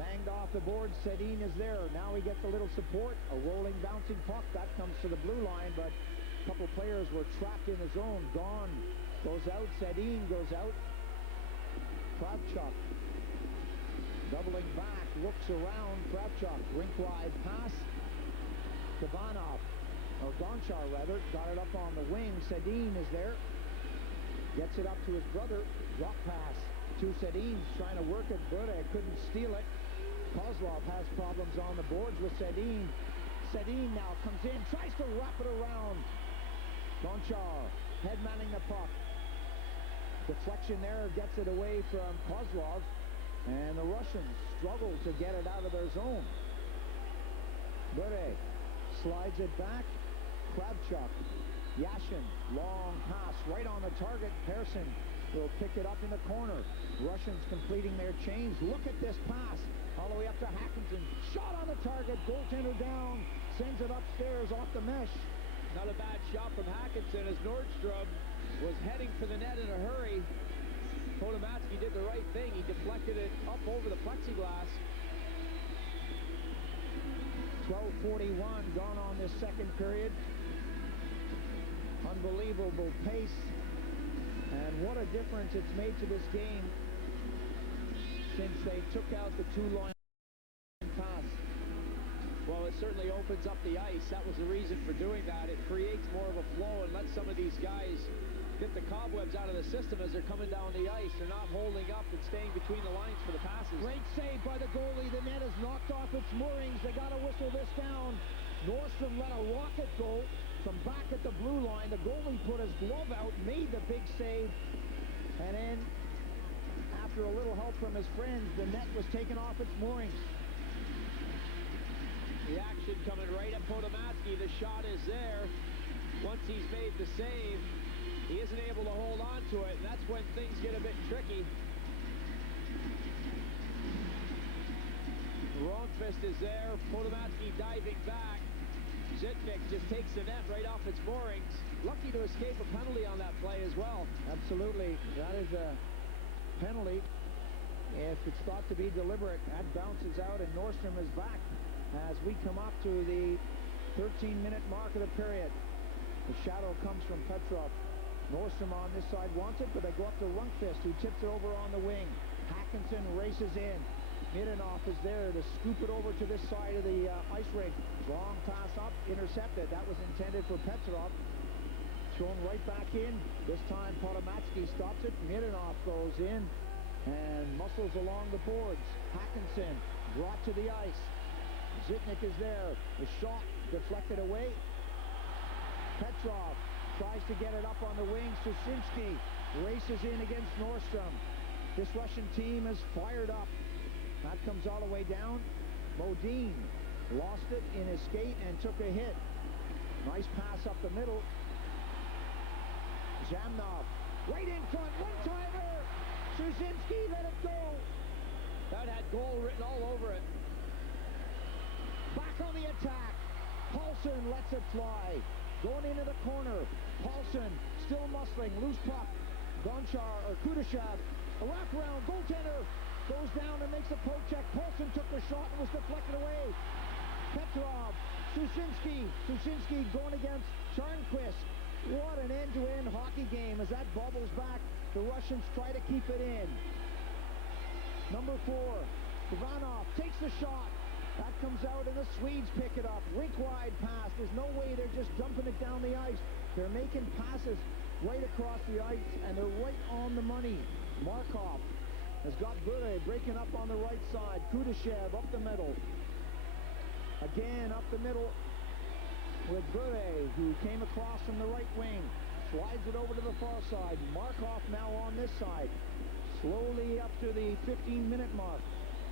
Banged off the board. Sedin is there. Now he gets a little support. A rolling, bouncing puck. That comes to the blue line, but a couple players were trapped in the zone. Gone. Goes out. Sedin goes out. Kravchuk doubling back. Looks around. Kravchuk. Rink-wide pass. Khavanov. Or Gonchar, rather, got it up on the wing. Sedin is there. Gets it up to his brother. Drop pass to Sedin. Trying to work it. Bure couldn't steal it. Kozlov has problems on the boards with Sedin. Sedin now comes in. Tries to wrap it around. Gonchar headmanning the puck. Deflection there. Gets it away from Kozlov. And the Russians struggle to get it out of their zone. Bure slides it back. Kravchuk. Yashin. Long pass right on the target. Persson will pick it up in the corner. Russians completing their change. Look at this pass. All the way up to Hackinson. Shot on the target. Goaltender down. Sends it upstairs off the mesh. Not a bad shot from Hackinson as Norstrom was heading for the net in a hurry. Podomatsky did the right thing. He deflected it up over the plexiglass. 12:41 gone on this second period. Unbelievable pace. And what a difference it's made to this game since they took out the two-line pass. Well, it certainly opens up the ice. That was the reason for doing that. It creates more of a flow and lets some of these guys get the cobwebs out of the system as they're coming down the ice. They're not holding up and staying between the lines for the passes. Great save by the goalie. The net is knocked off its moorings. They got to whistle this down. Nordstrom let a rocket go from back at the blue line. The goalie put his glove out, made the big save, and then after a little help from his friends, the net was taken off its moorings. The action coming right at Podomatsky. The shot is there. Once he's made the save, he isn't able to hold on to it, and that's when things get a bit tricky. Tyarnkvist is there. Podomatsky diving back. Zhytnyk just takes the net right off its moorings. Lucky to escape a penalty on that play as well. Absolutely. That is a penalty. If it's thought to be deliberate, that bounces out, and Norstrom is back as we come up to the 13-minute mark of the period. The shadow comes from Petrov. Norstrom on this side wants it, but they go up to Runkfist, who tips it over on the wing. Hackinson races in. Mironov is there to scoop it over to this side of the ice rink. Long pass up, intercepted. That was intended for Petrov. Thrown right back in. This time Podomatsky stops it. Mironov goes in and muscles along the boards. Hackinson brought to the ice. Zhytnyk is there. The shot deflected away. Petrov tries to get it up on the wing. Sushinskiy races in against Norstrom. This Russian team is fired up. That comes all the way down. Modin lost it in his skate and took a hit. Nice pass up the middle. Zhamnov right in front. One-timer. Sushinskiy let it go. That had goal written all over it. Back on the attack. Palsson lets it fly. Going into the corner. Palsson still muscling. Loose puck. Gonchar or Kudashov. A wraparound. Goaltender goes down and makes a poke check. Palsson took the shot and was deflected away. Petrov. Sushinskiy going against Tyarnkvist. What an end-to-end hockey game as that bubbles back. The Russians try to keep it in. Number 4. Khavanov takes the shot. That comes out and the Swedes pick it up. Rink-wide pass. There's no way they're just dumping it down the ice. They're making passes right across the ice, and they're right on the money. Markov has got Bure breaking up on the right side. Kudashov up the middle. Again up the middle with Bure, who came across from the right wing. Slides it over to the far side. Markov now on this side. Slowly up to the 15-minute mark.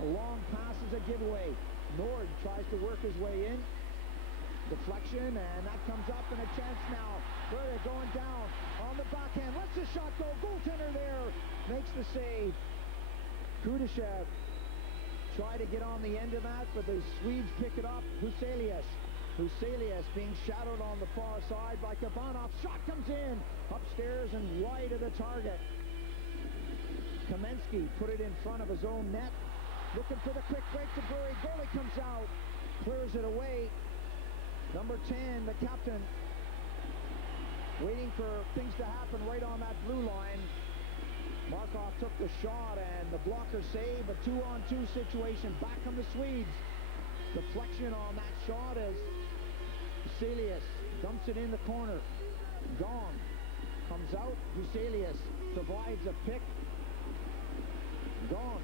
A long pass is a giveaway. Nord tries to work his way in. Deflection, and that comes up, and a chance now. Bure going down on the backhand. Lets the shot go. Goaltender there. Makes the save. Kudashov tried to get on the end of that, but the Swedes pick it up. Huselius being shadowed on the far side by Khavanov. Shot comes in. Upstairs and wide of the target. Kamensky put it in front of his own net. Looking for the quick break to Bure. Goalie comes out. Clears it away. Number 10, the captain, waiting for things to happen right on that blue line. Markov took the shot and the blocker save. A 2-on-2 situation. Back from the Swedes. Deflection on that shot as Huselius dumps it in the corner. Gone. Comes out. Huselius provides a pick. Gone.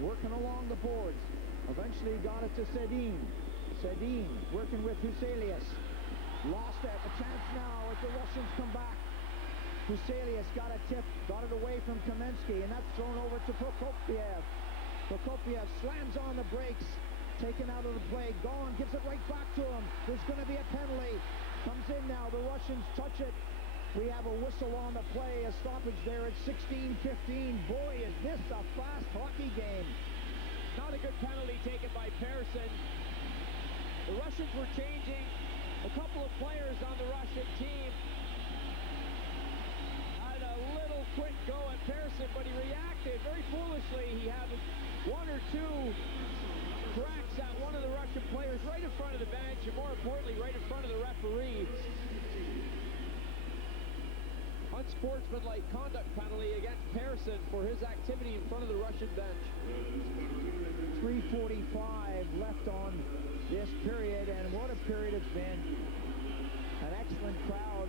Working along the boards. Eventually got it to Sedin. Sedin working with Huselius. Lost it. A chance now as the Russians come back. Huselius got a tip. Got it away from Kamensky, and that's thrown over to Prokop'ev. Prokop'ev slams on the brakes. Taken out of the play. Gone. Gives it right back to him. There's going to be a penalty. Comes in now. The Russians touch it. We have a whistle on the play. A stoppage there at 16-15. Boy, is this a fast hockey game. Not a good penalty taken by Persson. The Russians were changing. A couple of players on the Russian team had a little quick go at Persson, but he reacted very foolishly. He had 1 or 2 cracks at one of the Russian players right in front of the bench, and more importantly, right in front of the referee. Unsportsmanlike conduct penalty against Persson for his activity in front of the Russian bench. 3:45 left on this period, and what a period it's been. An excellent crowd.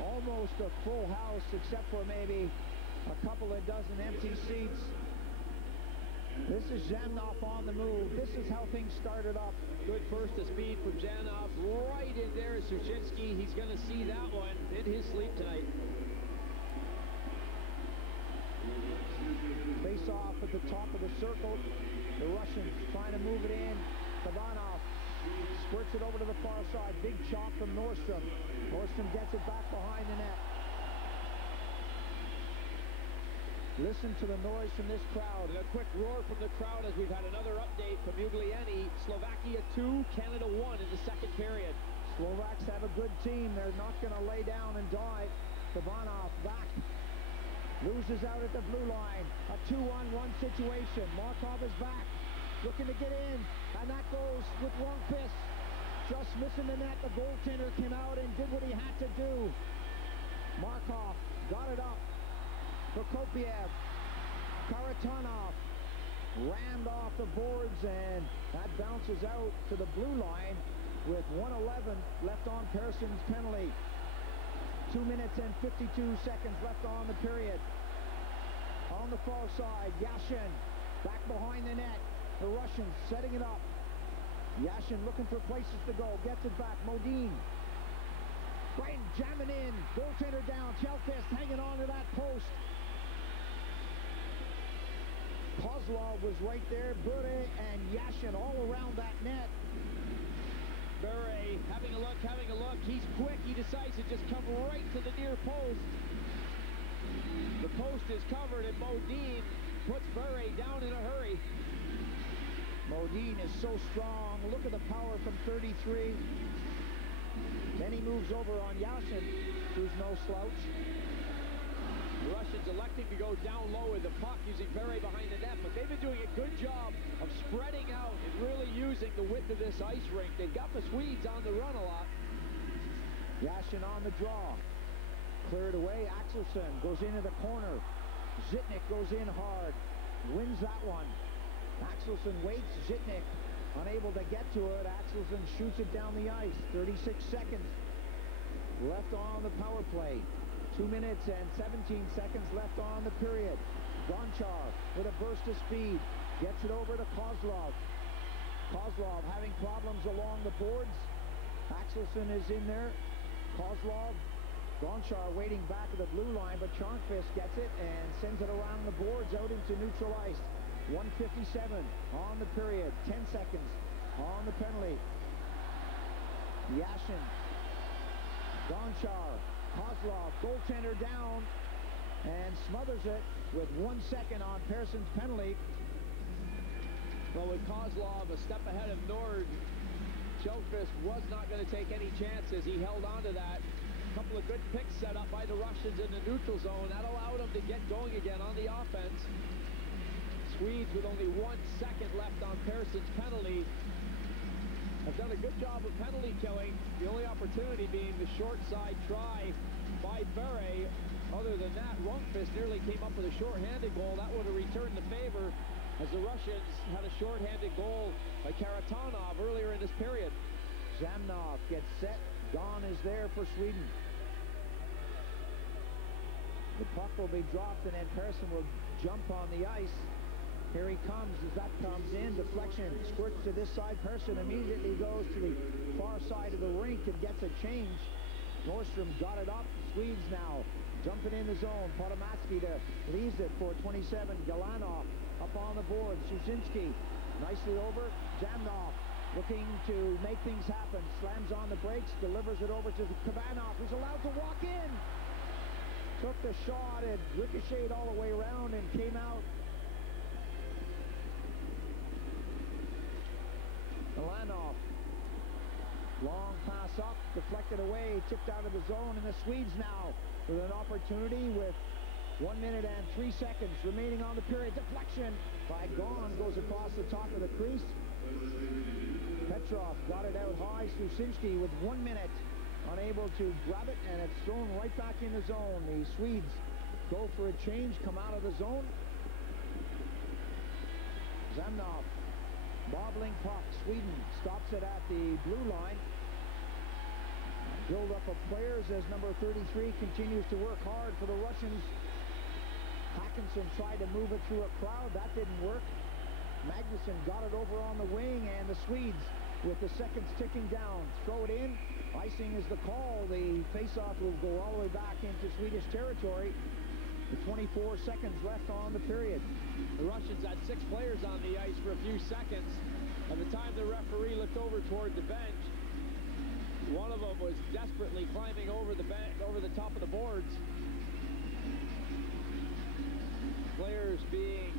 Almost a full house, except for maybe a couple of dozen empty seats. This is Zhamnov on the move. This is how things started up. Good burst of speed from Zhamnov. Right in there is Sushinskiy. He's going to see that one in his sleep tonight. Face off at the top of the circle. The Russians trying to move it in. Khavanov squirts it over to the far side. Big chop from Norstrom. Norstrom gets it back behind the net. Listen to the noise from this crowd. And a quick roar from the crowd as we've had another update from Uglieni. Slovakia 2, Canada 1 in the second period. Slovaks have a good team. They're not going to lay down and die. Khavanov back. Loses out at the blue line. A 2-on-1 situation. Markov is back. Looking to get in. And that goes with Lundqvist. Just missing the net. The goaltender came out and did what he had to do. Markov got it up. Prokop'ev. Kharitonov rammed off the boards, and that bounces out to the blue line with 1:11 left on Persson's penalty. 2 minutes and 52 seconds left on the period. On the far side, Yashin back behind the net. The Russians setting it up. Yashin looking for places to go. Gets it back. Modin. Right, jamming in. Goaltender down. Telkvist hanging on to that post. Kozlov was right there. Bure and Yashin all around that net. Bure having a look. He's quick. He decides to just come right to the near post. The post is covered, and Modin puts Bure down in a hurry. Modin is so strong. Look at the power from 33. Then he moves over on Yashin, who's no slouch. The Russians electing to go down low with the puck, using Bure behind the net, but they've been doing a good job of spreading out and really using the width of this ice rink. They've got the Swedes on the run a lot. Yashin on the draw. Cleared away. Axelsson goes into the corner. Zhytnyk goes in hard. Wins that one. Axelsson waits. Zhytnyk unable to get to it. Axelsson shoots it down the ice. 36 seconds left on the power play. 2 minutes and 17 seconds left on the period. Gonchar with a burst of speed. Gets it over to Kozlov. Kozlov having problems along the boards. Axelsson is in there. Kozlov. Gonchar waiting back at the blue line, but Tyarnkvist gets it and sends it around the boards out into neutral ice. 1:57 on the period. 10 seconds on the penalty. Yashin. Gonchar. Kozlov, goaltender down, and smothers it with 1 second on Persson's penalty. Well, with Kozlov a step ahead of Nord, Telkvist was not going to take any chances. He held on to that. A couple of good picks set up by the Russians in the neutral zone. That allowed them to get going again on the offense. Swedes with only 1 second left on Persson's penalty have done a good job of penalty killing. The only opportunity being the short side try by Bure. Other than that, Lundqvist nearly came up with a short-handed goal. That would have returned the favor, as the Russians had a short-handed goal by Kharitonov earlier in this period. Zhamnov gets set. Don is there for Sweden. The puck will be dropped, and then Persson will jump on the ice. Here he comes. As that comes in, deflection squirts to this side. Persson immediately goes to the far side of the rink and gets a change. Norstrom got it up. The Swedes now jumping in the zone. Podomatsky leaves it for 27. Galanov up on the board. Sushinskiy nicely over. Zhamnov looking to make things happen. Slams on the brakes. Delivers it over to Khavanov, who's allowed to walk in. Took the shot and ricocheted all the way around and came out. Galanov, long pass up, deflected away, tipped out of the zone, and the Swedes now with an opportunity with 1 minute and 3 seconds remaining on the period. Deflection by Gon goes across the top of the crease. Petrov got it out high. Sushinskiy with 1 minute unable to grab it, and it's thrown right back in the zone. The Swedes go for a change, come out of the zone. Zhamnov. Bobbling puck. Sweden stops it at the blue line. Build up of players as number 33 continues to work hard for the Russians. Hackinson tried to move it through a crowd. That didn't work. Magnusson got it over on the wing, and the Swedes with the seconds ticking down. Throw it in. Icing is the call. The faceoff will go all the way back into Swedish territory. With 24 seconds left on the period. The Russians had 6 players on the ice for a few seconds. By the time the referee looked over toward the bench, one of them was desperately climbing over the top of the boards. Players being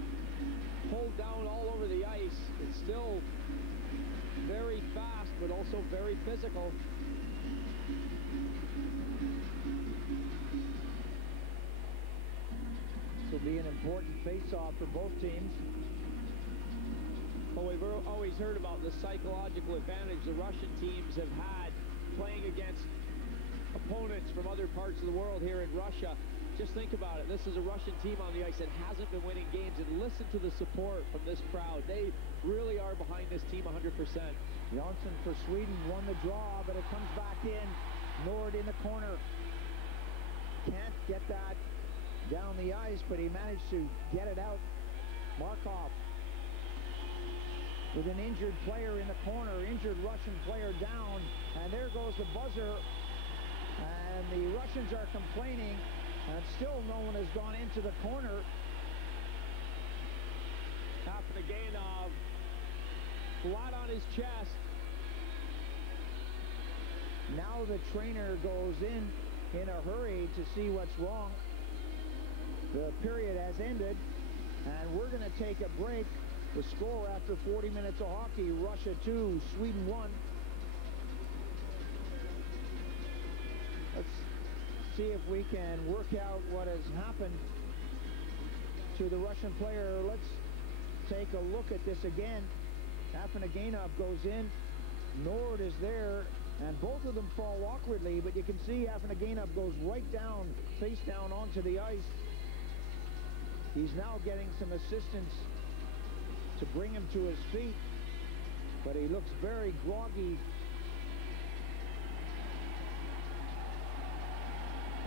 pulled down all over the ice. It's still very fast, but also very physical. This will be an important face-off for both teams. Well, we've always heard about the psychological advantage the Russian teams have had playing against opponents from other parts of the world here in Russia. Just think about it. This is a Russian team on the ice that hasn't been winning games, and listen to the support from this crowd. They really are behind this team 100%. Jonsson for Sweden won the draw, but it comes back in. Nord in the corner. Can't get that down the ice, but he managed to get it out. Markov with an injured player in the corner, injured Russian player down, and there goes the buzzer, and the Russians are complaining, and still no one has gone into the corner. Afinogenov flat on his chest. Now the trainer goes in a hurry to see what's wrong. The period has ended, and we're going to take a break. The score after 40 minutes of hockey, Russia 2, Sweden 1. Let's see if we can work out what has happened to the Russian player. Let's take a look at this again. Afinogenov goes in. Nord is there, and both of them fall awkwardly, but you can see Afinogenov goes right down, face down onto the ice. He's now getting some assistance to bring him to his feet, but he looks very groggy.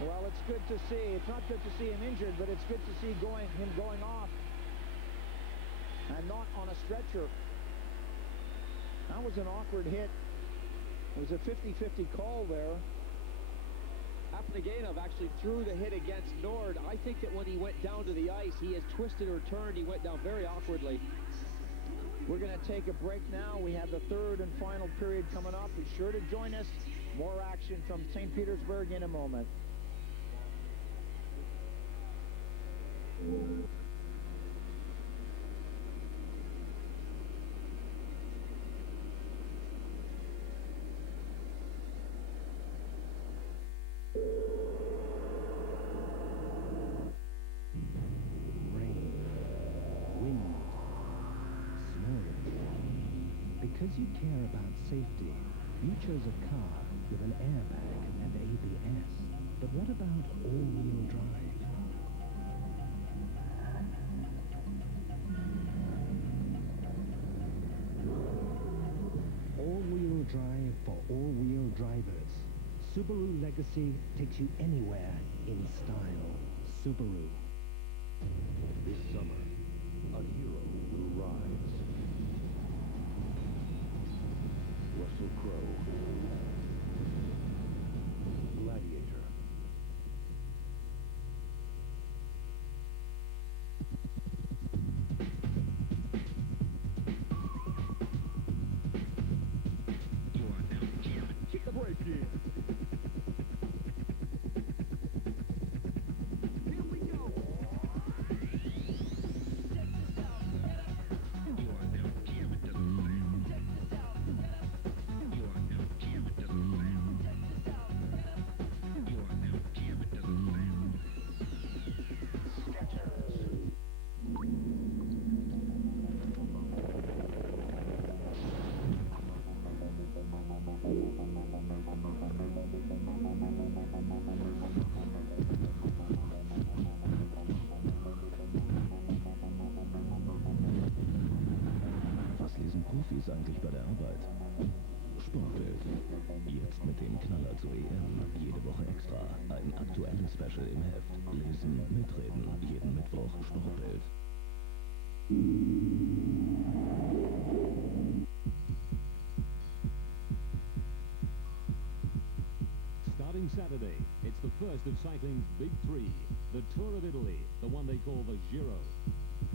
Well, it's good to see. It's not good to see him injured, but it's good to see him going off and not on a stretcher. That was an awkward hit. It was a 50-50 call there. Afinogenov actually threw the hit against Nord. I think that when he went down to the ice, he has twisted or turned. He went down very awkwardly. We're going to take a break now. We have the third and final period coming up. Be sure to join us. More action from St. Petersburg in a moment. Because you care about safety, you chose a car with an airbag and ABS. But what about all-wheel drive? All-wheel drive for all-wheel drivers. Subaru Legacy takes you anywhere in style. Subaru. This summer, a hero will rise. Russell Crowe. Gladiator. Kick the brake in. Here we go. Was lesen Profis eigentlich bei der Arbeit? Sportbild. Jetzt mit dem Knaller zur EM. Jede Woche extra. Ein aktuelles Special im Heft. Lesen, mitreden. Jeden Mittwoch Sportbild. Starting Saturday, it's the first of cycling's big three, the Tour of Italy, the one they call the Giro.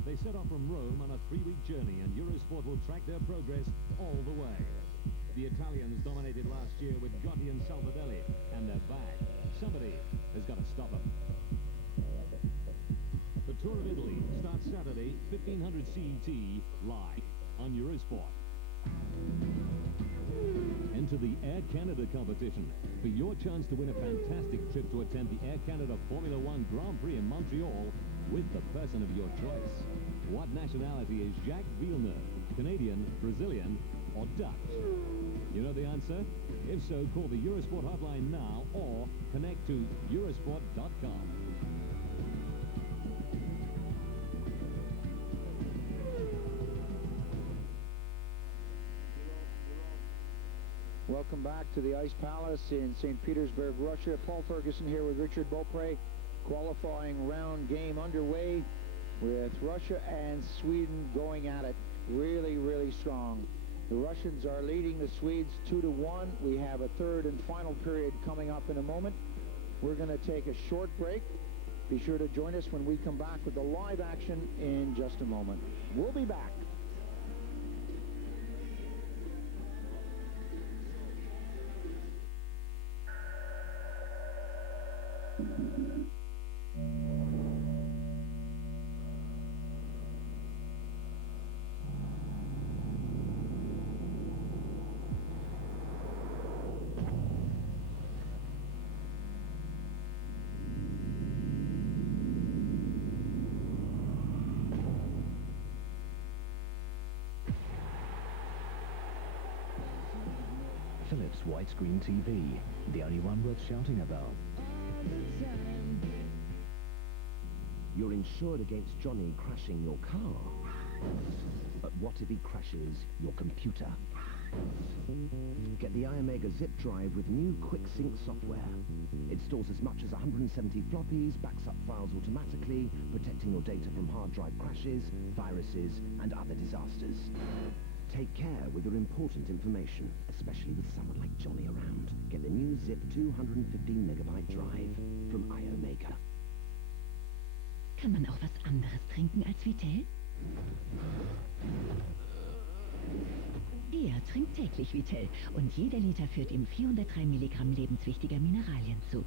They set off from Rome on a 3-week journey, and Eurosport will track their progress all the way. The Italians dominated last year with Gotti and Salvadelli, and they're back. Somebody has got to stop them. The Tour of Italy starts Saturday, 1500 CET, live on Eurosport. Enter the Air Canada competition for your chance to win a fantastic trip to attend the Air Canada Formula One Grand Prix in Montreal with the person of your choice. What nationality is Jacques Villeneuve? Canadian, Brazilian, or Dutch? You know the answer? If so, call the Eurosport hotline now or connect to Eurosport.com. Welcome back to the Ice Palace in St. Petersburg, Russia. Paul Ferguson here with Richard Beaupre. Qualifying round game underway with Russia and Sweden going at it really, really strong. The Russians are leading the Swedes 2-1. We have a third and final period coming up in a moment. We're going to take a short break. Be sure to join us when we come back with the live action in just a moment. We'll be back. Philips widescreen TV, the only one worth shouting about. You're insured against Johnny crashing your car. But what if he crashes your computer? Get the iOmega zip drive with new quick sync software. It stores as much as 170 floppies, backs up files automatically, protecting your data from hard drive crashes, viruses, and other disasters. Take care with your important information, especially with someone like Johnny around. Get the new zip 215-megabyte drive from iOmega. Kann man auch was anderes trinken als Vitell? Er trinkt täglich Vitell und jeder Liter führt ihm 403 Milligramm lebenswichtiger Mineralien zu.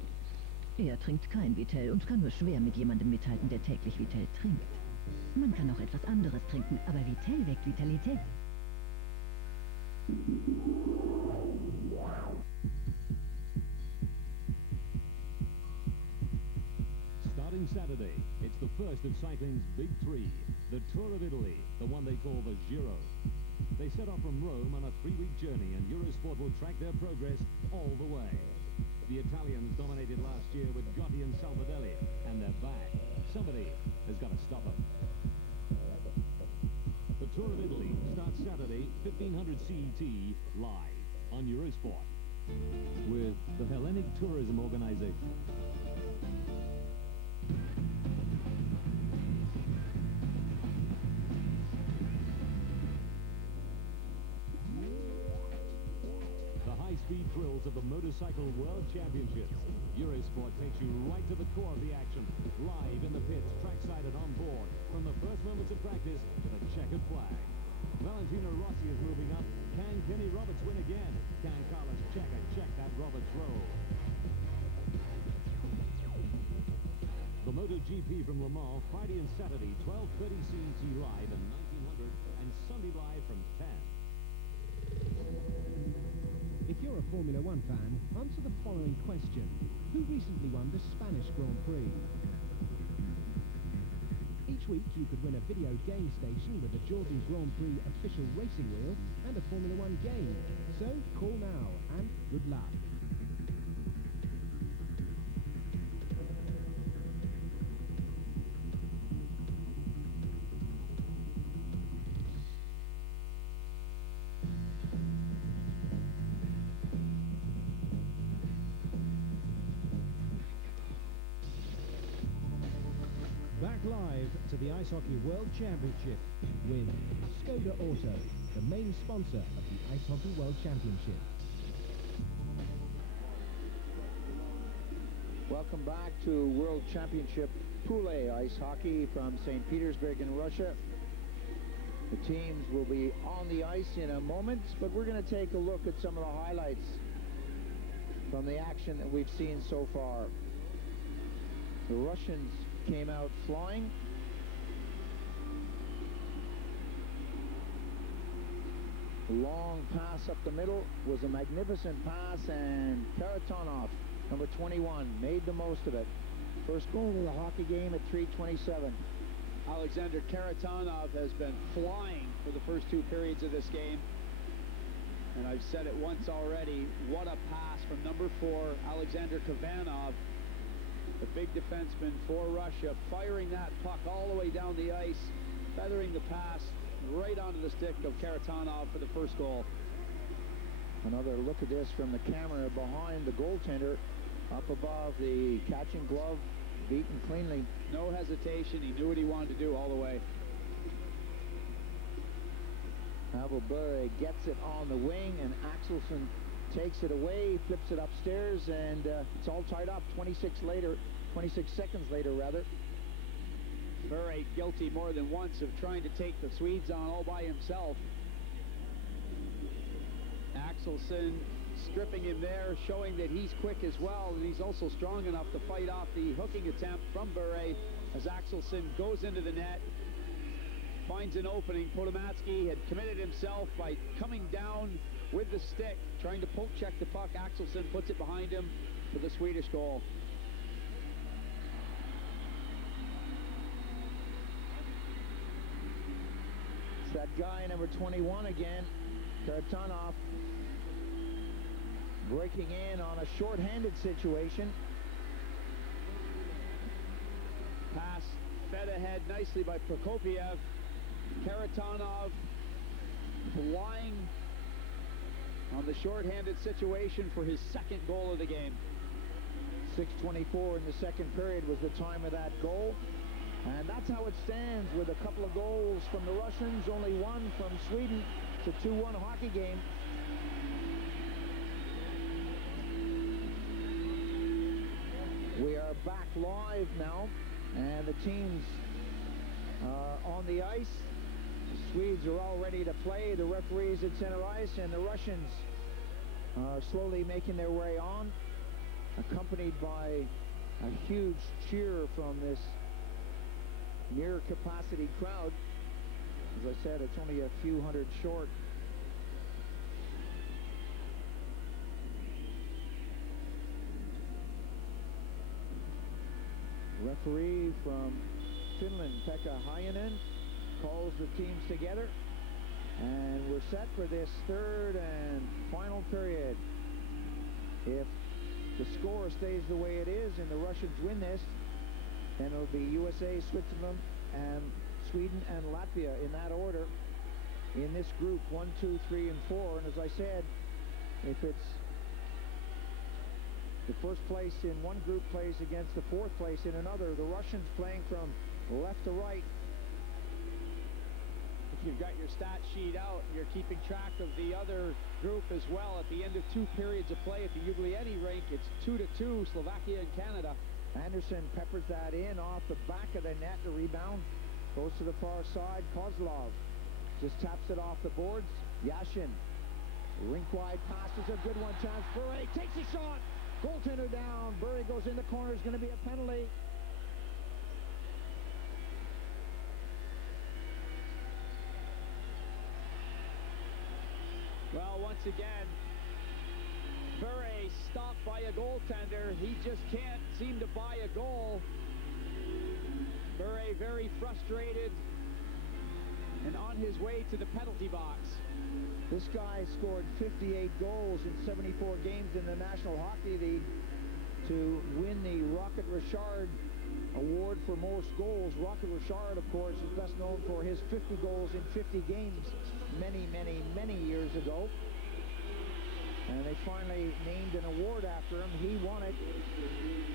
Er trinkt kein Vitell und kann nur schwer mit jemandem mithalten, der täglich Vitell trinkt. Man kann auch etwas anderes trinken, aber Vitell weckt Vitalität. Starting Saturday, it's the first of cycling's big three, the Tour of Italy, the one they call the Giro. They set off from Rome on a 3-week journey, and Eurosport will track their progress all the way. The Italians dominated last year with Gotti and Salvadelli, and they're back. Somebody has got to stop them. The Tour of Italy starts Saturday, 1500 CET, live on Eurosport with the Hellenic Tourism Organization. The high-speed thrills of the Motorcycle World Championships. Eurosport takes you right to the core of the action, live in the pits, trackside and on board, from the first moments of practice to the checkered flag. Valentino Rossi is moving up. Can Kenny Roberts win again? Can Carlos Checa check that Roberts roll? The MotoGP from Le Mans, Friday and Saturday, 12:30 CET live and 1900, and Sunday live from 10. If you're a Formula One fan, answer the following question. Who recently won the Spanish Grand Prix? Each week you could win a video game station with a Georgian Grand Prix official racing wheel and a Formula One game. So call now and good luck. Back live to the Ice Hockey World Championship with Skoda Auto, the main sponsor of the Ice Hockey World Championship. Welcome back to World Championship Pool A Ice Hockey from St. Petersburg in Russia. The teams will be on the ice in a moment, but we're going to take a look at some of the highlights from the action that we've seen so far. The Russians came out flying. Long pass up the middle was a magnificent pass, and Kharitonov, number 21, made the most of it. First goal of the hockey game at 3:27. Alexander Kharitonov has been flying for the first 2 periods of this game. And I've said it once already, what a pass from number 4, Alexander Khavanov, the big defenseman for Russia, firing that puck all the way down the ice, feathering the pass right onto the stick of Kharitonov for the first goal. Another look at this from the camera behind the goaltender, up above the catching glove, beaten cleanly. No hesitation, he knew what he wanted to do all the way. Bure gets it on the wing, and Axelsson takes it away, flips it upstairs, and it's all tied up. 26 seconds later, rather. Bure guilty more than once of trying to take the Swedes on all by himself. Axelsson stripping him there, showing that he's quick as well, and he's also strong enough to fight off the hooking attempt from Bure as Axelsson goes into the net, finds an opening. Podomatsky had committed himself by coming down with the stick, trying to poke check the puck. Axelsson puts it behind him for the Swedish goal. It's that guy, number 21 again, Kharitonov, breaking in on a short-handed situation. Pass fed ahead nicely by Prokop'ev. Kharitonov flying on the short-handed situation for his second goal of the game. 6:24 in the second period was the time of that goal. And that's how it stands, with a couple of goals from the Russians, only one from Sweden. It's a 2-1 hockey game. We are back live now, and the teams on the ice. The Swedes are all ready to play. The referees at center ice, and the Russians are slowly making their way on, accompanied by a huge cheer from this near capacity crowd. As I said, it's only a few hundred short. Referee from Finland, Pekka Hainen, calls the teams together, and we're set for this third and final period. If the score stays the way it is and the Russians win this, then it'll be USA, Switzerland, and Sweden and Latvia in that order in this group, 1, 2, 3, and 4. And as I said, if it's the first place in one group plays against the fourth place in another, the Russians playing from left to right. If you've got your stat sheet out, you're keeping track of the other group as well. At the end of 2 periods of play at the Uglieni rink, it's 2-2, Slovakia and Canada. Andersson peppers that in off the back of the net. The rebound goes to the far side. Kozlov just taps it off the boards. Yashin, rink-wide pass is a good one. Chance. Bure takes a shot. Goaltender down. Bure goes in the corner. It's going to be a penalty. Well, once again, Bure stopped by a goaltender. He just can't seem to buy a goal. Bure very frustrated and on his way to the penalty box. This guy scored 58 goals in 74 games in the National Hockey League to win the Rocket Richard Award for most goals. Rocket Richard, of course, is best known for his 50 goals in 50 games many years ago. And they finally named an award after him. He won it,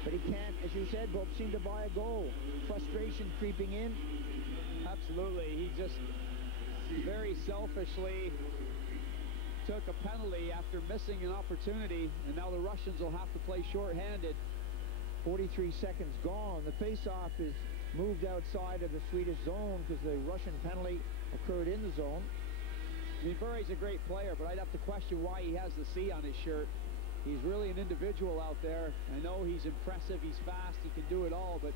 but he can't, as you said, Bob, seem to buy a goal. Frustration creeping in. Absolutely. He just very selfishly took a penalty after missing an opportunity, and now the Russians will have to play shorthanded. 43 seconds gone. The face-off is moved outside of the Swedish zone because the Russian penalty occurred in the zone. I mean, Bure's a great player, but I'd have to question why he has the C on his shirt. He's really an individual out there. I know he's impressive, he's fast, he can do it all, but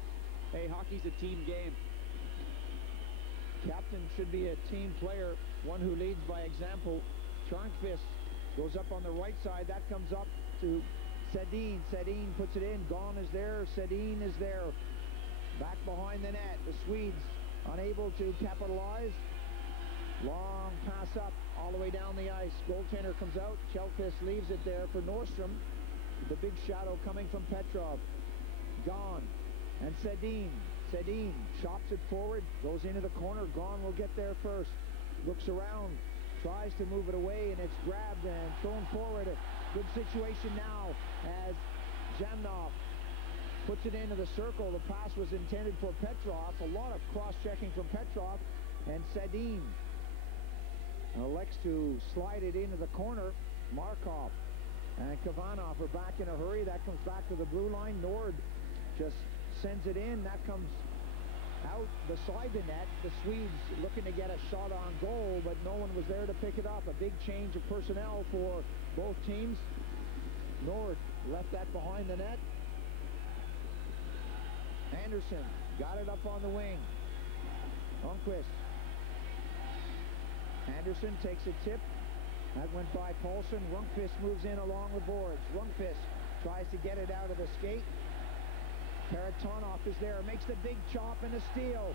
hey, hockey's a team game. Captain should be a team player, one who leads by example. Tyarnkvist goes up on the right side. That comes up to Sedin. Sedin puts it in. Gone is there. Sedin is there. Back behind the net. The Swedes unable to capitalize. Long pass up all the way down the ice. Goaltender comes out. Telkvist leaves it there for Norstrom. The big shadow coming from Petrov. Gone. And Sedin chops it forward, goes into the corner. Gone will get there first. Looks around, tries to move it away, and it's grabbed and thrown forward. A good situation now as Zhamnov puts it into the circle. The pass was intended for Petrov. A lot of cross-checking from Petrov, and Sedin elects to slide it into the corner. Markov and Khavanov are back in a hurry. That comes back to the blue line. Nord just sends it in. That comes out beside the net. The Swedes looking to get a shot on goal, but no one was there to pick it up. A big change of personnel for both teams. Nord left that behind the net. Andersson got it up on the wing. Lundqvist. Andersson takes a tip. That went by Palsson. Lundqvist moves in along the boards. Lundqvist tries to get it out of the skate. Kharitonov is there, makes the big chop and a steal.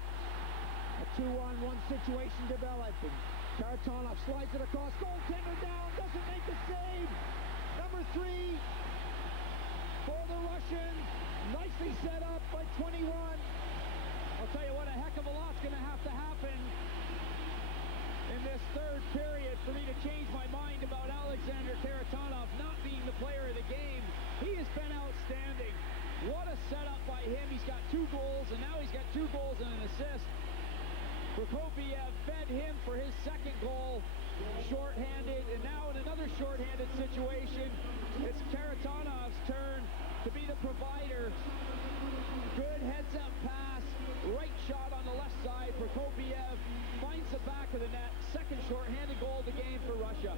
A 2-on-1 situation developed. And Kharitonov slides it across. Goaltender down, doesn't make the save. Number 3 for the Russians. Nicely set up by 21. I'll tell you what, a heck of a lot's going to have to happen in this third period for me to change my mind about Alexander Kharitonov not being the player of the game. He has been outstanding. What a setup by him. He's got 2 goals, and now he's got 2 goals and an assist. Prokop'ev fed him for his second goal, shorthanded, and now in another shorthanded situation, it's Kharitonov's turn to be the provider. Good heads-up pass, right shot on the left side. Prokop'ev finds the back of the net. Second shorthanded goal of the game for Russia.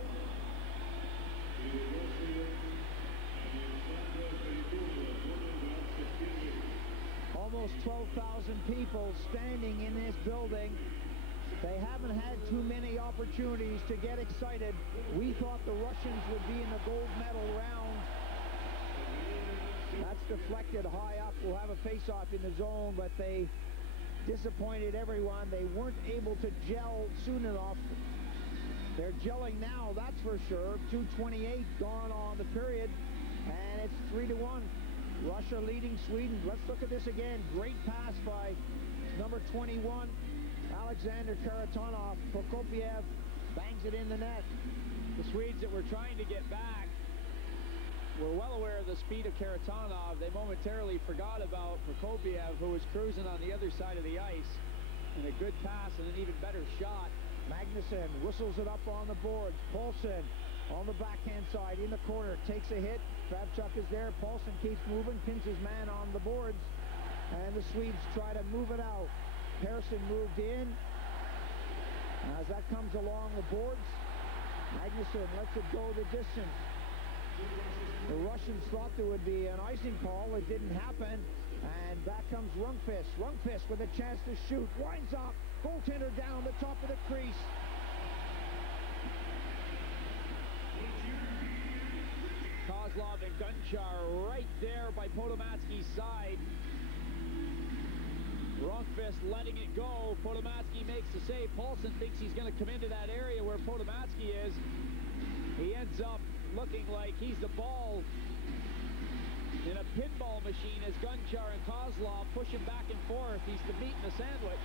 Almost 12,000 people standing in this building. They haven't had too many opportunities to get excited. We thought the Russians would be in the gold medal round. That's deflected high up. We'll have a face-off in the zone, but they disappointed everyone. They weren't able to gel soon enough. They're gelling now, that's for sure. 2:28 gone on the period, and it's 3-1. Russia leading Sweden. Let's look at this again. Great pass by number 21, Alexander Kharitonov. Prokop'ev bangs it in the net. The Swedes that were trying to get back were well aware of the speed of Kharitonov. They momentarily forgot about Prokop'ev, who was cruising on the other side of the ice. And a good pass and an even better shot. Magnusson whistles it up on the boards. Palsson on the backhand side in the corner, takes a hit. Kravchuk is there. Palsson keeps moving, pins his man on the boards, and the Swedes try to move it out. Persson moved in. As that comes along the boards, Magnusson lets it go the distance. The Russians thought there would be an icing call. It didn't happen, and back comes Lundqvist. Lundqvist with a chance to shoot, winds up. Goaltender down the top of the crease. Kozlov and Gonchar right there by Podomatsky's side. Lundqvist letting it go. Podomatsky makes the save. Palsson thinks he's going to come into that area where Podomatsky is. He ends up looking like he's the ball in a pinball machine as Gonchar and Kozlov push him back and forth. He's the meat in the sandwich.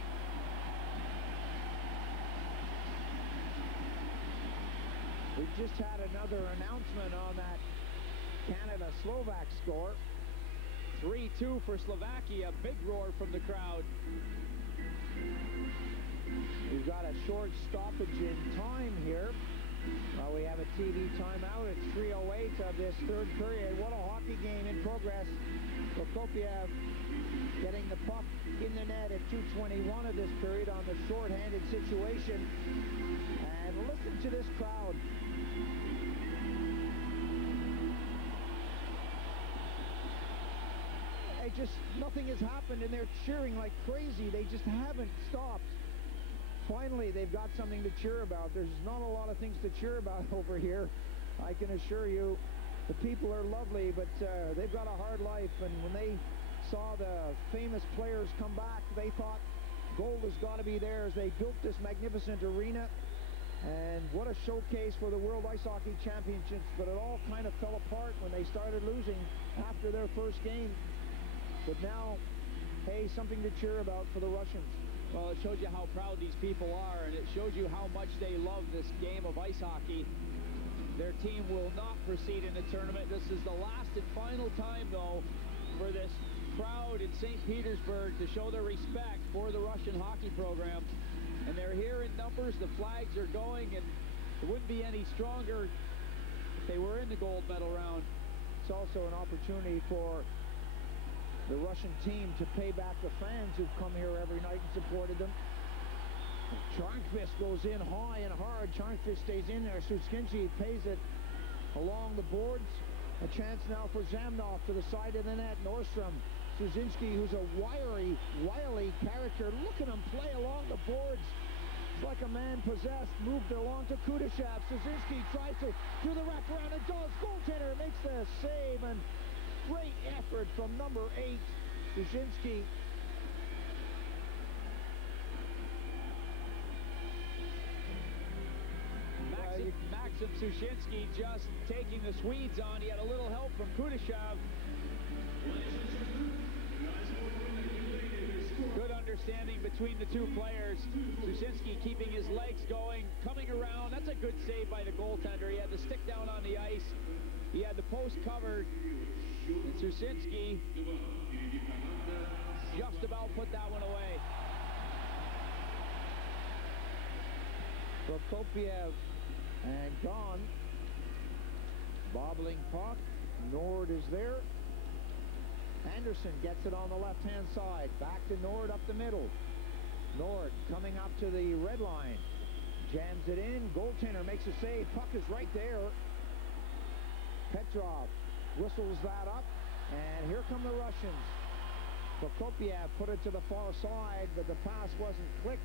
We've just had another announcement on that Canada-Slovak score. 3-2 for Slovakia. Big roar from the crowd. We've got a short stoppage in time here. We have a TV timeout. It's 3:08 of this third period. What a hockey game in progress. Prokop'ev getting the puck in the net at 2:21 of this period on the shorthanded situation. And listen to this crowd. Nothing has happened, and they're cheering like crazy. They just haven't stopped. Finally, they've got something to cheer about. There's not a lot of things to cheer about over here. I can assure you, the people are lovely, but they've got a hard life. And when they saw the famous players come back, they thought gold has got to be theirs. They built this magnificent arena, and what a showcase for the World Ice Hockey Championships, but it all kind of fell apart when they started losing after their first game. But now, hey, something to cheer about for the Russians. Well, it shows you how proud these people are, and it shows you how much they love this game of ice hockey. Their team will not proceed in the tournament. This is the last and final time, though, for this crowd in St. Petersburg to show their respect for the Russian hockey program. And they're here in numbers. The flags are going, and it wouldn't be any stronger if they were in the gold medal round. It's also an opportunity for the Russian team to pay back the fans who've come here every night and supported them. Tyarnkvist goes in high and hard. Tyarnkvist stays in there. Sushinskiy pays it along the boards. A chance now for Zhamnov to the side of the net. Norstrom. Sushinskiy, who's a wily character. Look at him play along the boards. It's like a man possessed. Moved along to Kudashov. Sushinskiy tries to do the wraparound and does. Goaltender makes the save, and great effort from number 8, Sushinskiy. Maxim Sushinskiy just taking the Swedes on. He had a little help from Kudashov. Good understanding between the two players. Sushinskiy keeping his legs going, coming around. That's a good save by the goaltender. He had the stick down on the ice. He had the post covered. And Sushinskiy just about put that one away. Prokop'ev and gone. Bobbling puck. Nord is there. Andersson gets it on the left-hand side. Back to Nord up the middle. Nord coming up to the red line. Jams it in. Goaltender makes a save. Puck is right there. Petrov whistles that up. And here come the Russians. Prokop'ev put it to the far side, but the pass wasn't clicked.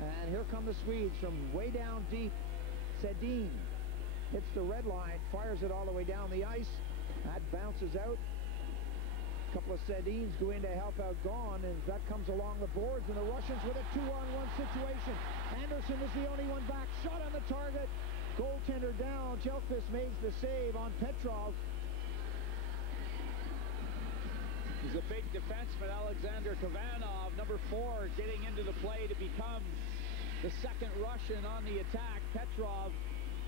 And here come the Swedes from way down deep. Sedin hits the red line, fires it all the way down the ice. That bounces out. A couple of Sedins go in to help out Gone, and that comes along the boards, and the Russians with a 2-on-1 situation. Andersson is the only one back. Shot on the target. Goaltender down. Telkvist makes the save on Petrov. He's a big defenseman, Alexander Khavanov, number 4, getting into the play to become the second Russian on the attack. Petrov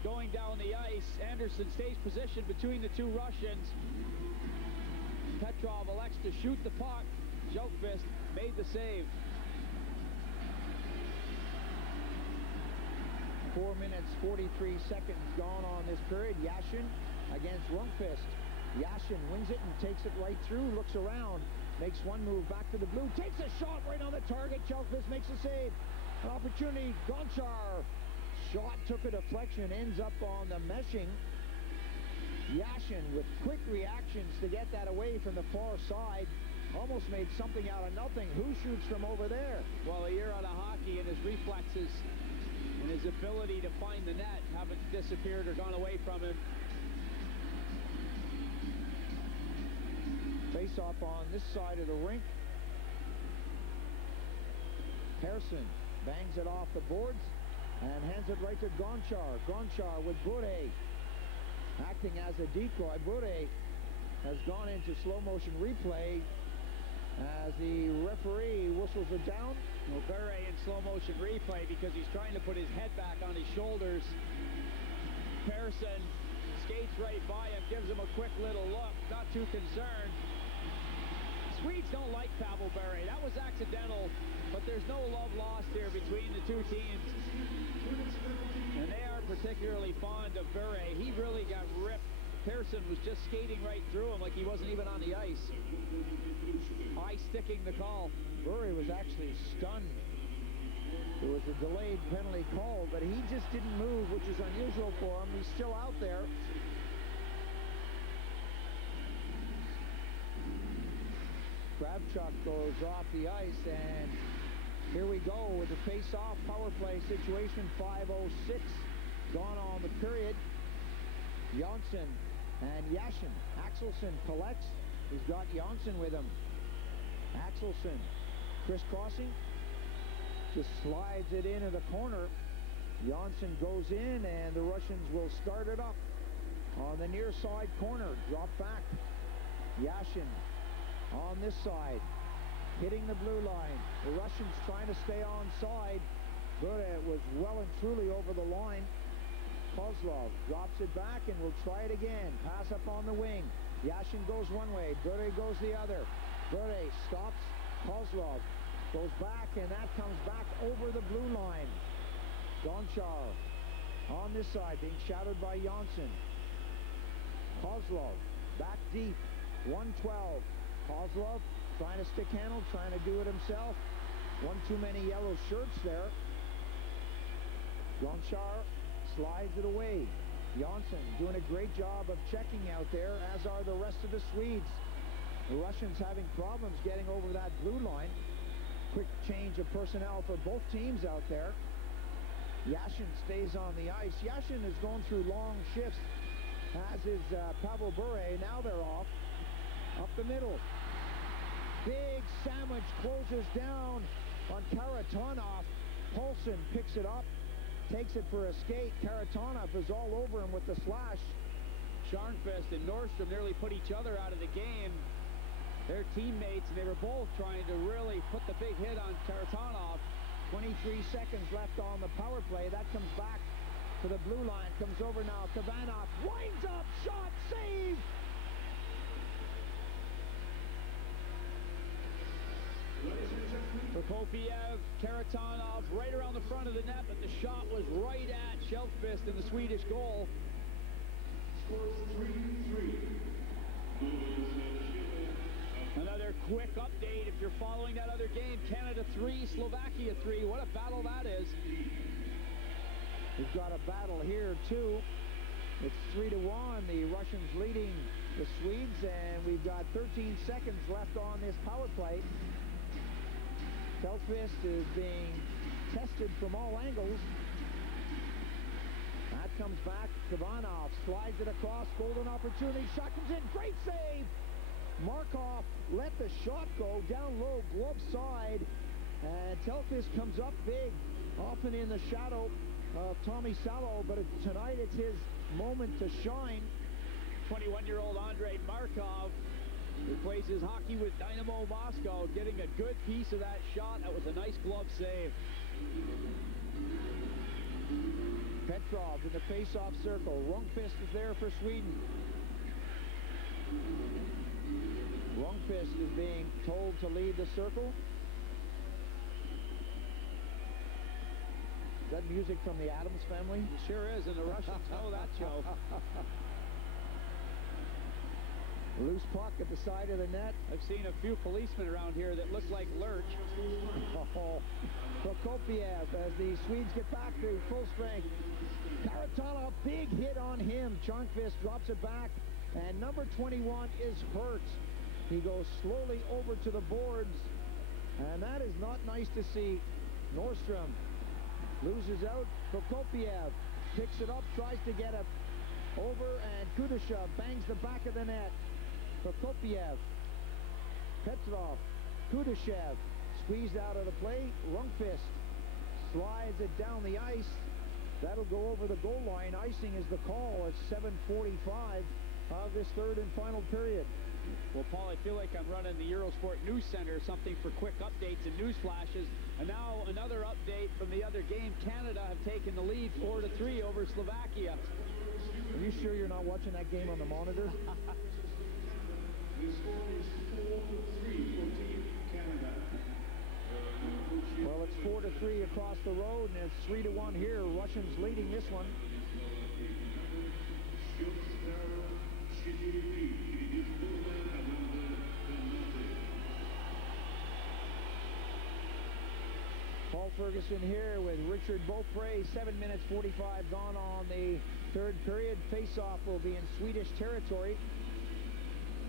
going down the ice. Andersson stays positioned between the two Russians. Petrov elects to shoot the puck. Telkvist made the save. 4 minutes, 43 seconds gone on this period. Yashin against Rundqvist. Yashin wins it and takes it right through, looks around, makes one move back to the blue, takes a shot right on the target. Telkvist makes a save. An opportunity. Gonchar. Shot took a deflection, ends up on the meshing. Yashin with quick reactions to get that away from the far side. Almost made something out of nothing. Who shoots from over there? Well, a year out of hockey, and his reflexes and his ability to find the net haven't disappeared or gone away from him. Face-off on this side of the rink. Persson bangs it off the boards and hands it right to Gonchar. Gonchar with Bure acting as a decoy. Bure has gone into slow-motion replay as the referee whistles it down. Well, Bure in slow-motion replay because he's trying to put his head back on his shoulders. Persson skates right by him, gives him a quick little look, not too concerned. Swedes don't like Pavel Bure. That was accidental, but there's no love lost here between the two teams. And they are particularly fond of Bure. He really got ripped. Persson was just skating right through him like he wasn't even on the ice. Eye-sticking the call. Bure was actually stunned. There was a delayed penalty call, but he just didn't move, which is unusual for him. He's still out there. Kravchuk goes off the ice, and here we go with the face-off power play situation. 5:06 gone on the period. Jonsson and Yashin. Axelsson collects. He's got Jonsson with him. Axelsson crisscrossing. just slides it into the corner. Jonsson goes in, and the Russians will start it up on the near side corner. Drop back. Yashin on this side, hitting the blue line. The Russians trying to stay onside. Bure was well and truly over the line. Kozlov drops it back and will try it again. Pass up on the wing. Yashin goes one way. Bure goes the other. Bure stops. Kozlov goes back, and that comes back over the blue line. Gonchar on this side, being shadowed by Jonsson. Kozlov back deep. 112. Kozlov trying to stick handle, trying to do it himself. One too many yellow shirts there. Gonchar slides it away. Jonsson doing a great job of checking out there, as are the rest of the Swedes. The Russians having problems getting over that blue line. Quick change of personnel for both teams out there. Yashin stays on the ice. Yashin is going through long shifts, as is Pavel Bure. Now they're off. Up the middle. Big sandwich closes down on Kharitonov. Palsson picks it up, takes it for a skate. Kharitonov is all over him with the slash. Tyarnkvist and Norstrom nearly put each other out of the game. They're teammates, and they were both trying to really put the big hit on Kharitonov. 23 seconds left on the power play. That comes back to the blue line. Comes over now. Khavanov winds up. Shot. Save. Prokop'ev, Kharitonov right around the front of the net, but the shot was right at Telkvist in the Swedish goal. Scores 3-3. Another quick update if you're following that other game. Canada 3, Slovakia 3. What a battle that is. We've got a battle here too. It's 3-1. The Russians leading the Swedes, and we've got 13 seconds left on this power play. Telkvist is being tested from all angles. That comes back. Khavanov slides it across. Golden opportunity. Shot comes in. Great save. Markov let the shot go down low, glove side. And Telkvist comes up big, often in the shadow of Tommy Salo, but tonight it's his moment to shine. 21-year-old Andrei Markov, who plays his hockey with Dynamo Moscow, getting a good piece of that shot. That was a nice glove save. Petrov in the face-off circle. Rundqvist is there for Sweden. Rundqvist is being told to lead the circle. Is that music from the Addams Family? It sure is, and the Russians know that show. Loose puck at the side of the net. I've seen a few policemen around here that look like Lurch. Prokop'ev as the Swedes get back to full strength. Kharitonov, big hit on him. Tyarnkvist drops it back, and number 21 is hurt. He goes slowly over to the boards, and that is not nice to see. Norstrom loses out. Prokop'ev picks it up, tries to get it over, and Kudashov bangs the back of the net. Prokop'ev, Petrov, Kudashov squeezed out of the play. Rundqvist slides it down the ice. That'll go over the goal line. Icing is the call at 7:45 of this third and final period. Well, Paul, I feel like I'm running the Eurosport News Center, something for quick updates and news flashes. And now another update from the other game. Canada have taken the lead 4-3 over Slovakia. Are you sure you're not watching that game on the monitor? The score is 4-3 for Team Canada. Well, it's 4-3 across the road, and it's 3-1 here. Russians leading this one. Paul Ferguson here with Richard Beaupre. 7 minutes 45 gone on the third period. Face-off will be in Swedish territory.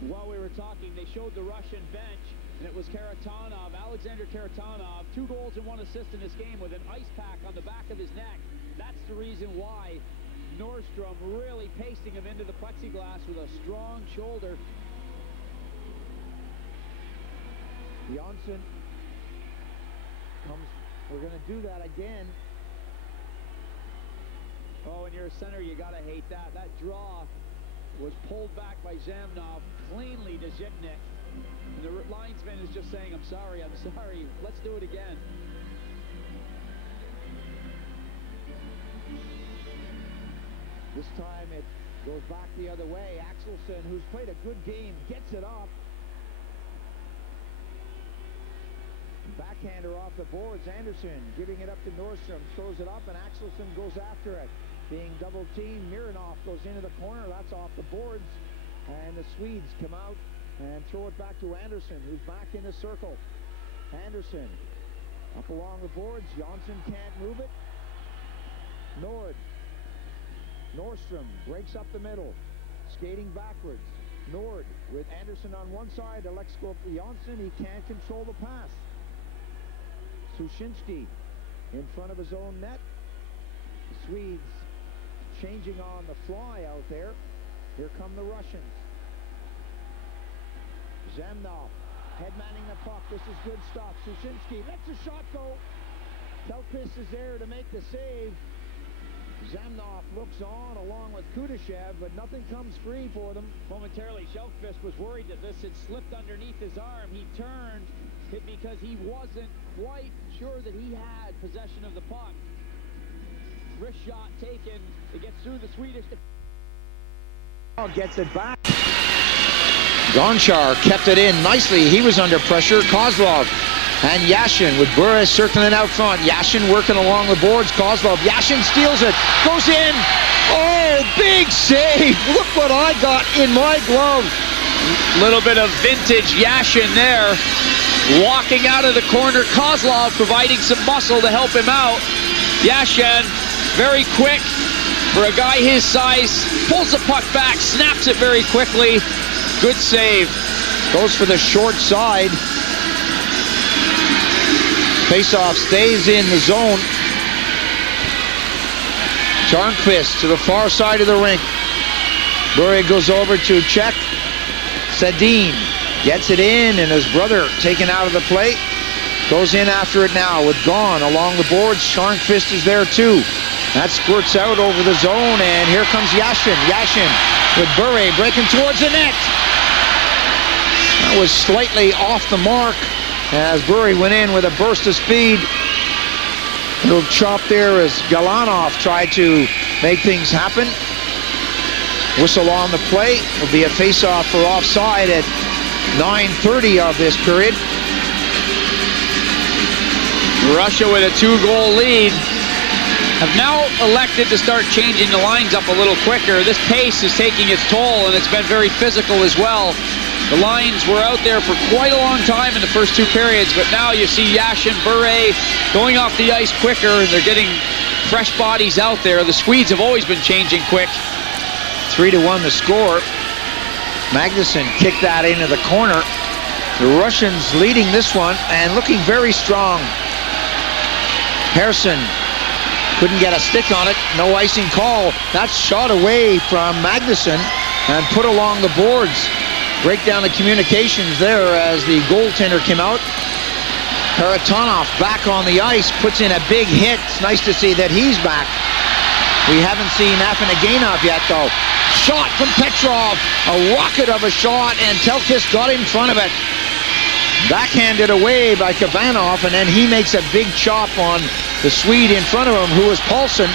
While we were talking, they showed the Russian bench, and it was Kharitonov, Alexander Kharitonov, 2 goals and 1 assist in this game with an ice pack on the back of his neck. That's the reason why Norstrom really pasting him into the plexiglass with a strong shoulder. Jonsson comes We're going to do that again. Oh, and you're a center, you got to hate that. That draw was pulled back by Zhamnov cleanly to Zhytnyk. And the linesman is just saying, I'm sorry, let's do it again. This time it goes back the other way. Axelsson, who's played a good game, gets it off. Backhander off the boards. Andersson giving it up to Norstrom, throws it up, and Axelsson goes after it. Being double teamed, Mironov goes into the corner. That's off the boards. And the Swedes come out and throw it back to Andersson, who's back in the circle. Andersson up along the boards. Jonsson can't move it. Norstrom breaks up the middle, skating backwards. Nord with Andersson on one side, elects to go up to Jonsson. He can't control the pass. Sushinskiy in front of his own net. The Swedes changing on the fly out there. Here come the Russians. Zhamnov headmanning the puck. This is good stuff. Sushinskiy lets the shot go. Telkvist is there to make the save. Zhamnov looks on along with Kudashov, but nothing comes free for them. Momentarily, Telkvist was worried that this had slipped underneath his arm. He turned because he wasn't quite sure that he had possession of the puck. Wrist shot taken. It gets through the Swedish. Gets it back. Gonchar kept it in nicely. He was under pressure. Kozlov and Yashin with Bure circling out front. Yashin working along the boards. Kozlov. Yashin steals it. Goes in. Oh, big save. Look what I got in my glove. Little bit of vintage Yashin there. Walking out of the corner. Kozlov providing some muscle to help him out. Yashin, very quick for a guy his size. Pulls the puck back. Snaps it very quickly. Good save. Goes for the short side. Faceoff stays in the zone. Tyarnkvist to the far side of the rink. Bure goes over to check. Sedin gets it in, and his brother taken out of the play. Goes in after it now with Gone along the boards. Tyarnkvist is there too. That squirts out over the zone, and here comes Yashin. Yashin with Bure breaking towards the net. That was slightly off the mark as Bure went in with a burst of speed. Little chop there as Galanov tried to make things happen. Whistle on the play. Will be a face-off for offside at 9:30 of this period. Russia with a 2-goal lead have now elected to start changing the lines up a little quicker. This pace is taking its toll, and it's been very physical as well. The lines were out there for quite a long time in the first two periods, but now you see Yashin, Bure going off the ice quicker, and they're getting fresh bodies out there. The Swedes have always been changing quick. 3-1 the score. Magnusson kicked that into the corner. The Russians leading this one and looking very strong. Persson couldn't get a stick on it. No icing call. That's shot away from Magnusson and put along the boards. Break down the communications there as the goaltender came out. Kharitonov back on the ice, puts in a big hit. It's nice to see that he's back. We haven't seen Afinogenov yet, though. Shot from Petrov, a rocket of a shot, and Telkvist got in front of it. Backhanded away by Khavanov, and then he makes a big chop on the Swede in front of him, who was Palsson.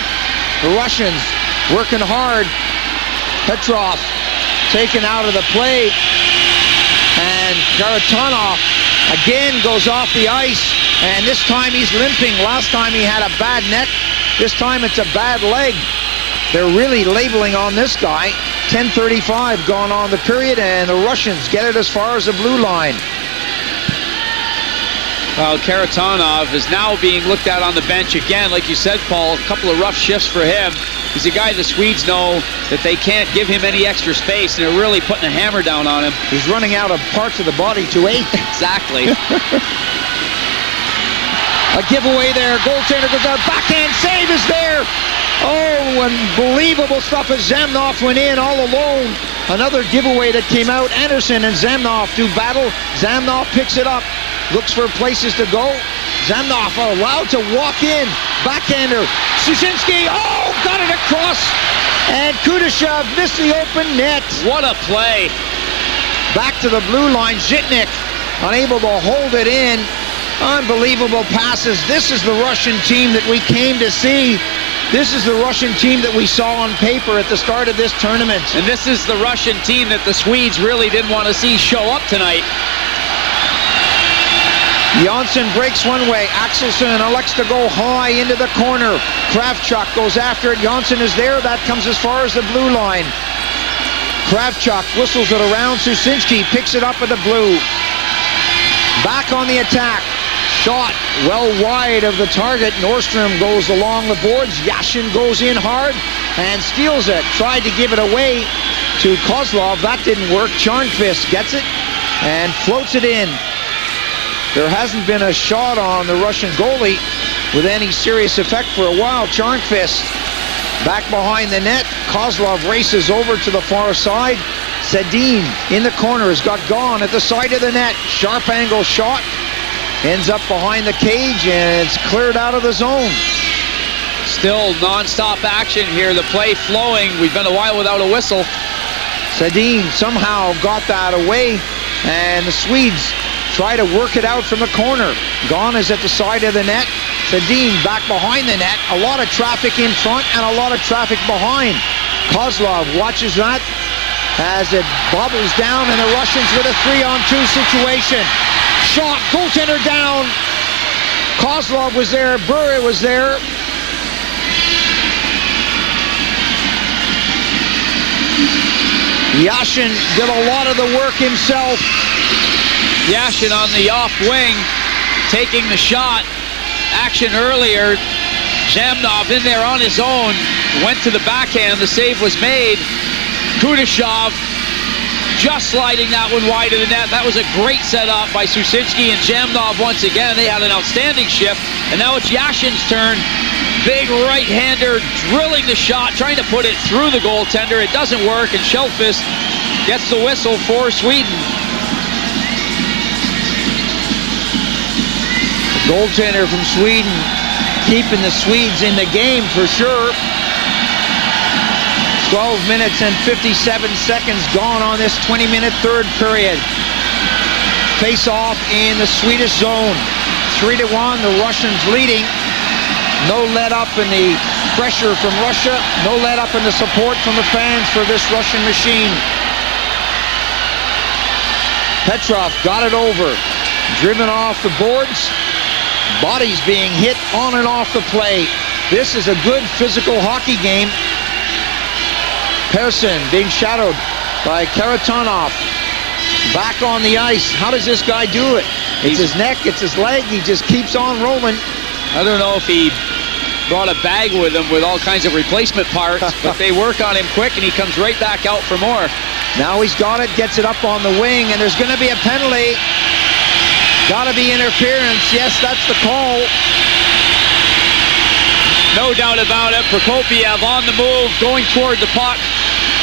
The Russians working hard. Petrov taken out of the play, and Kharitonov again goes off the ice, and this time he's limping. Last time he had a bad neck. This time it's a bad leg. They're really labeling on this guy. 10:35 gone on the period, and the Russians get it as far as the blue line. Well, Kharitonov is now being looked at on the bench again. Like you said, Paul, a couple of rough shifts for him. He's a guy the Swedes know that they can't give him any extra space, and they're really putting a hammer down on him. He's running out of parts of the body to 8. Exactly. A giveaway there. Goaltender goes out. Backhand save is there. Oh, unbelievable stuff as Zhamnov went in all alone. Another giveaway that came out. Andersson and Zhamnov do battle. Zhamnov picks it up. Looks for places to go. Zhamnov allowed to walk in. Backhander. Sushinskiy, oh, got it across. And Kudashov missed the open net. What a play. Back to the blue line. Zhytnyk unable to hold it in. Unbelievable passes. This is the Russian team that we came to see. This is the Russian team that we saw on paper at the start of this tournament. And this is the Russian team that the Swedes really didn't want to see show up tonight. Jonsson breaks one way. Axelsson elects to go high into the corner. Kravchuk goes after it. Jonsson is there. That comes as far as the blue line. Kravchuk whistles it around. Sushinskiy picks it up at the blue. Back on the attack. Shot well wide of the target. Norstrom goes along the boards. Yashin goes in hard and steals it. Tried to give it away to Kozlov. That didn't work. Tyarnkvist gets it and floats it in. There hasn't been a shot on the Russian goalie with any serious effect for a while. Tyarnkvist back behind the net. Kozlov races over to the far side. Sedin in the corner has got gone at the side of the net. Sharp angle shot. Ends up behind the cage, and it's cleared out of the zone. Still non-stop action here. The play flowing. We've been a while without a whistle. Sedin somehow got that away, and the Swedes try to work it out from the corner. Gone is at the side of the net. Sedin back behind the net. A lot of traffic in front and a lot of traffic behind. Kozlov watches that as it bobbles down, and the Russians with a 3-on-2 situation. Shot, goaltender down. Kozlov was there, Bure was there. Yashin did a lot of the work himself. Yashin on the off wing, taking the shot. Action earlier. Zhamnov in there on his own. Went to the backhand, the save was made. Kudashov just sliding that one wide of the net. That was a great setup by Sushinskiy and Zhamnov once again. They had an outstanding shift. And now it's Yashin's turn. Big right-hander drilling the shot, trying to put it through the goaltender. It doesn't work, and Telkvist gets the whistle for Sweden. The goaltender from Sweden keeping the Swedes in the game for sure. 12 minutes and 57 seconds gone on this 20-minute third period. Face-off in the Swedish zone. 3-1, the Russians leading. No let-up in the pressure from Russia. No let-up in the support from the fans for this Russian machine. Petrov got it over. Driven off the boards. Bodies being hit on and off the play. This is a good physical hockey game. Persson being shadowed by Kharitonov. Back on the ice. How does this guy do it? It's his neck, it's his leg. He just keeps on rolling. I don't know if he brought a bag with him with all kinds of replacement parts, but they work on him quick, and he comes right back out for more. Now he's got it, gets it up on the wing, and there's going to be a penalty. Got to be interference. Yes, that's the call. No doubt about it. Prokop'ev on the move, going toward the puck.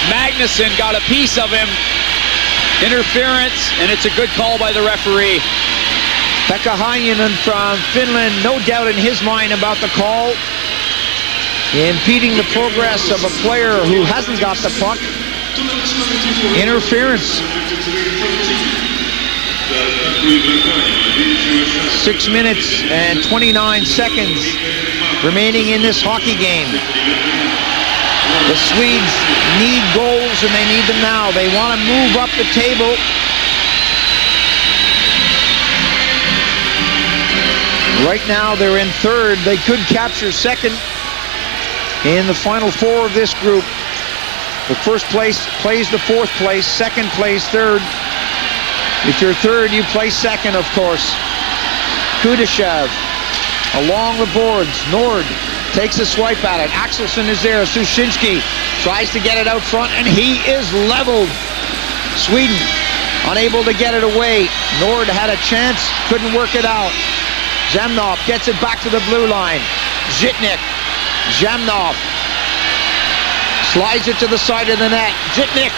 Magnusson got a piece of him. Interference, and it's a good call by the referee. Pekka Heinonen from Finland, no doubt in his mind about the call. Impeding the progress of a player who hasn't got the puck. Interference. 6 minutes and 29 seconds remaining in this hockey game. The Swedes need goals, and they need them now. They want to move up the table. Right now, they're in third. They could capture second in the final four of this group. The first place plays the fourth place. Second plays third. If you're third, you play second, of course. Kudashov along the boards. Nord takes a swipe at it. Axelsson is there. Sushinskiy tries to get it out front, and he is leveled. Sweden unable to get it away. Nord had a chance, couldn't work it out. Zhamnov gets it back to the blue line. Zhytnyk. Zhamnov slides it to the side of the net. Zhytnyk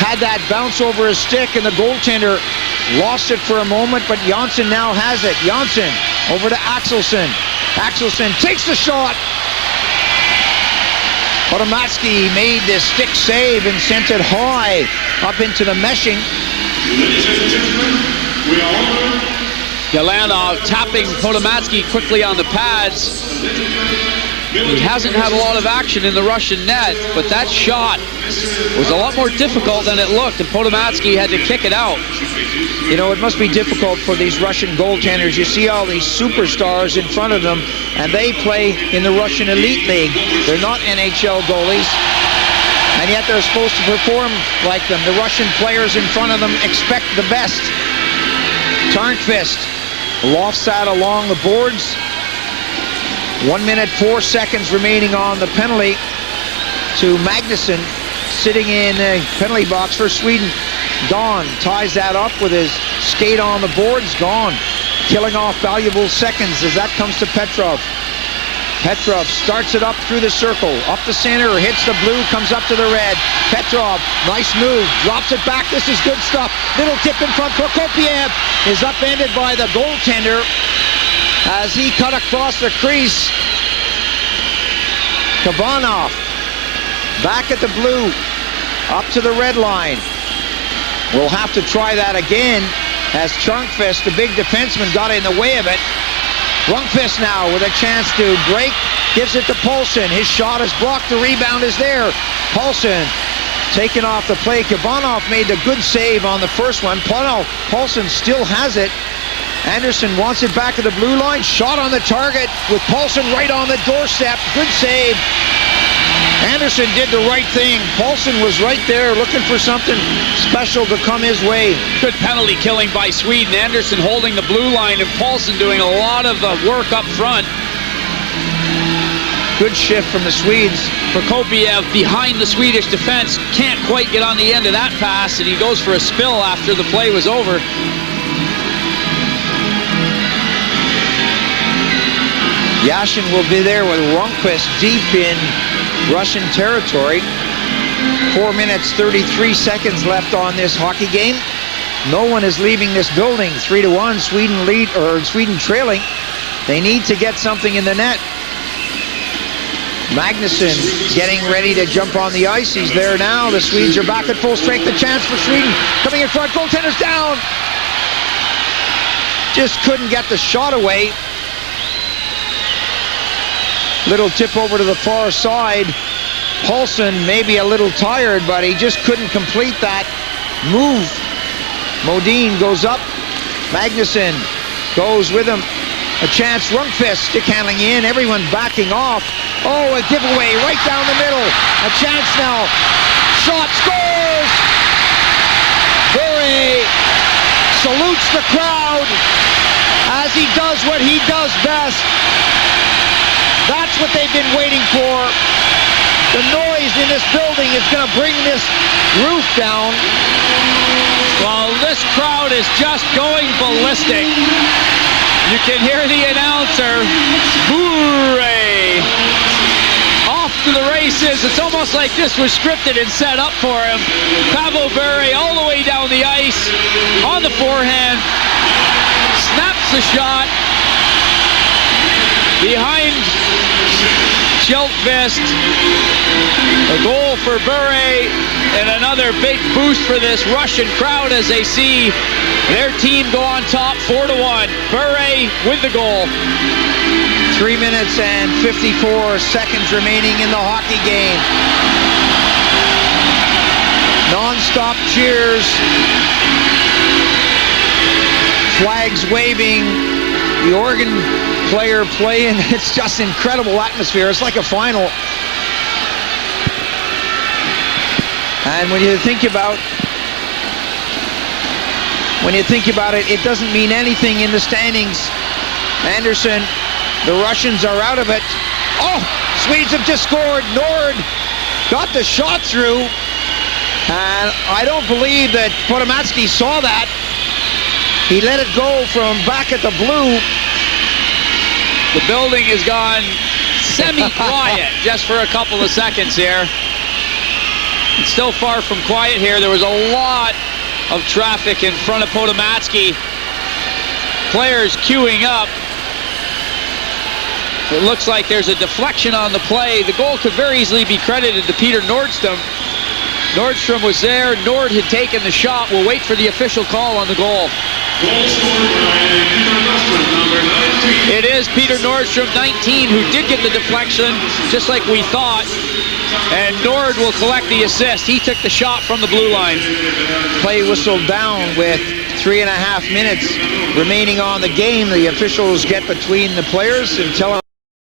had that bounce over his stick, and the goaltender lost it for a moment, but Jonsson now has it. Jonsson Over to Axelsson. Axelsson takes the shot. Podomatsky made the stick save and sent it high up into the meshing. Galanov tapping Podomatsky quickly on the pads. He hasn't had a lot of action in the Russian net, but that shot was a lot more difficult than it looked, and Podomatsky had to kick it out. You know, it must be difficult for these Russian goaltenders. You see all these superstars in front of them, and they play in the Russian Elite League. They're not NHL goalies, and yet they're supposed to perform like them. The Russian players in front of them expect the best. Tyarnkvist lofts that along the boards. 1 minute, 4 seconds remaining on the penalty to Magnusson, sitting in a penalty box for Sweden. Gone ties that up with his skate on the boards. Gone, killing off valuable seconds as that comes to Petrov. Petrov starts it up through the circle, up the center, hits the blue, comes up to the red. Petrov, nice move, drops it back. This is good stuff. Little tip in front. Prokop'ev is upended by the goaltender as he cut across the crease. Khavanov back at the blue, up to the red line. We'll have to try that again as Tyarnkvist, the big defenseman, got in the way of it. Lundqvist now with a chance to break, gives it to Palsson. His shot is blocked, the rebound is there. Palsson taken off the play. Khavanov made a good save on the first one. Palsson still has it. Andersson wants it back at the blue line. Shot on the target with Palsson right on the doorstep. Good save. Andersson did the right thing. Palsson was right there looking for something special to come his way. Good penalty killing by Sweden. Andersson holding the blue line and Palsson doing a lot of the work up front. Good shift from the Swedes. Prokop'ev behind the Swedish defense can't quite get on the end of that pass, and he goes for a spill after the play was over. Yashin will be there with Lundqvist deep in Russian territory. 4 minutes, 33 seconds left on this hockey game. No one is leaving this building. 3-1, Sweden lead, or Sweden trailing. They need to get something in the net. Magnusson getting ready to jump on the ice. He's there now. The Swedes are back at full strength. A chance for Sweden. Coming in front, goaltender's down. Just couldn't get the shot away. Little tip over to the far side. Palsson maybe a little tired, but he just couldn't complete that move. Modin goes up. Magnusson goes with him. A chance. Lundqvist stick handling in. Everyone backing off. Oh, a giveaway right down the middle. A chance now. Shot, scores! Bure salutes the crowd as he does what he does best. That's what they've been waiting for. The noise in this building is going to bring this roof down. Well, this crowd is just going ballistic. You can hear the announcer, Bure, off to the races. It's almost like this was scripted and set up for him. Bure all the way down the ice, on the forehand, snaps the shot, behind Telkvist. A goal for Bure and another big boost for this Russian crowd as they see their team go on top 4-1. Bure with the goal. 3 minutes and 54 seconds remaining in the hockey game. Non-stop cheers. Flags waving. The organ player playing. It's just incredible atmosphere. It's like a final. And when you think about it, it doesn't mean anything in the standings. Andersson, the Russians are out of it. Oh, Swedes have just scored. Nord got the shot through. And I don't believe that Podomatsky saw that. He let it go from back at the blue. The building has gone semi-quiet just for a couple of seconds here. It's still far from quiet here. There was a lot of traffic in front of Podomatsky. Players queuing up. It looks like there's a deflection on the play. The goal could very easily be credited to Peter Nordstrom. Nordstrom was there. Nord had taken the shot. We'll wait for the official call on the goal. It is Peter Nordstrom, 19, who did get the deflection, just like we thought. And Nord will collect the assist. He took the shot from the blue line. Play whistled down with 3.5 minutes remaining on the game. The officials get between the players and tell them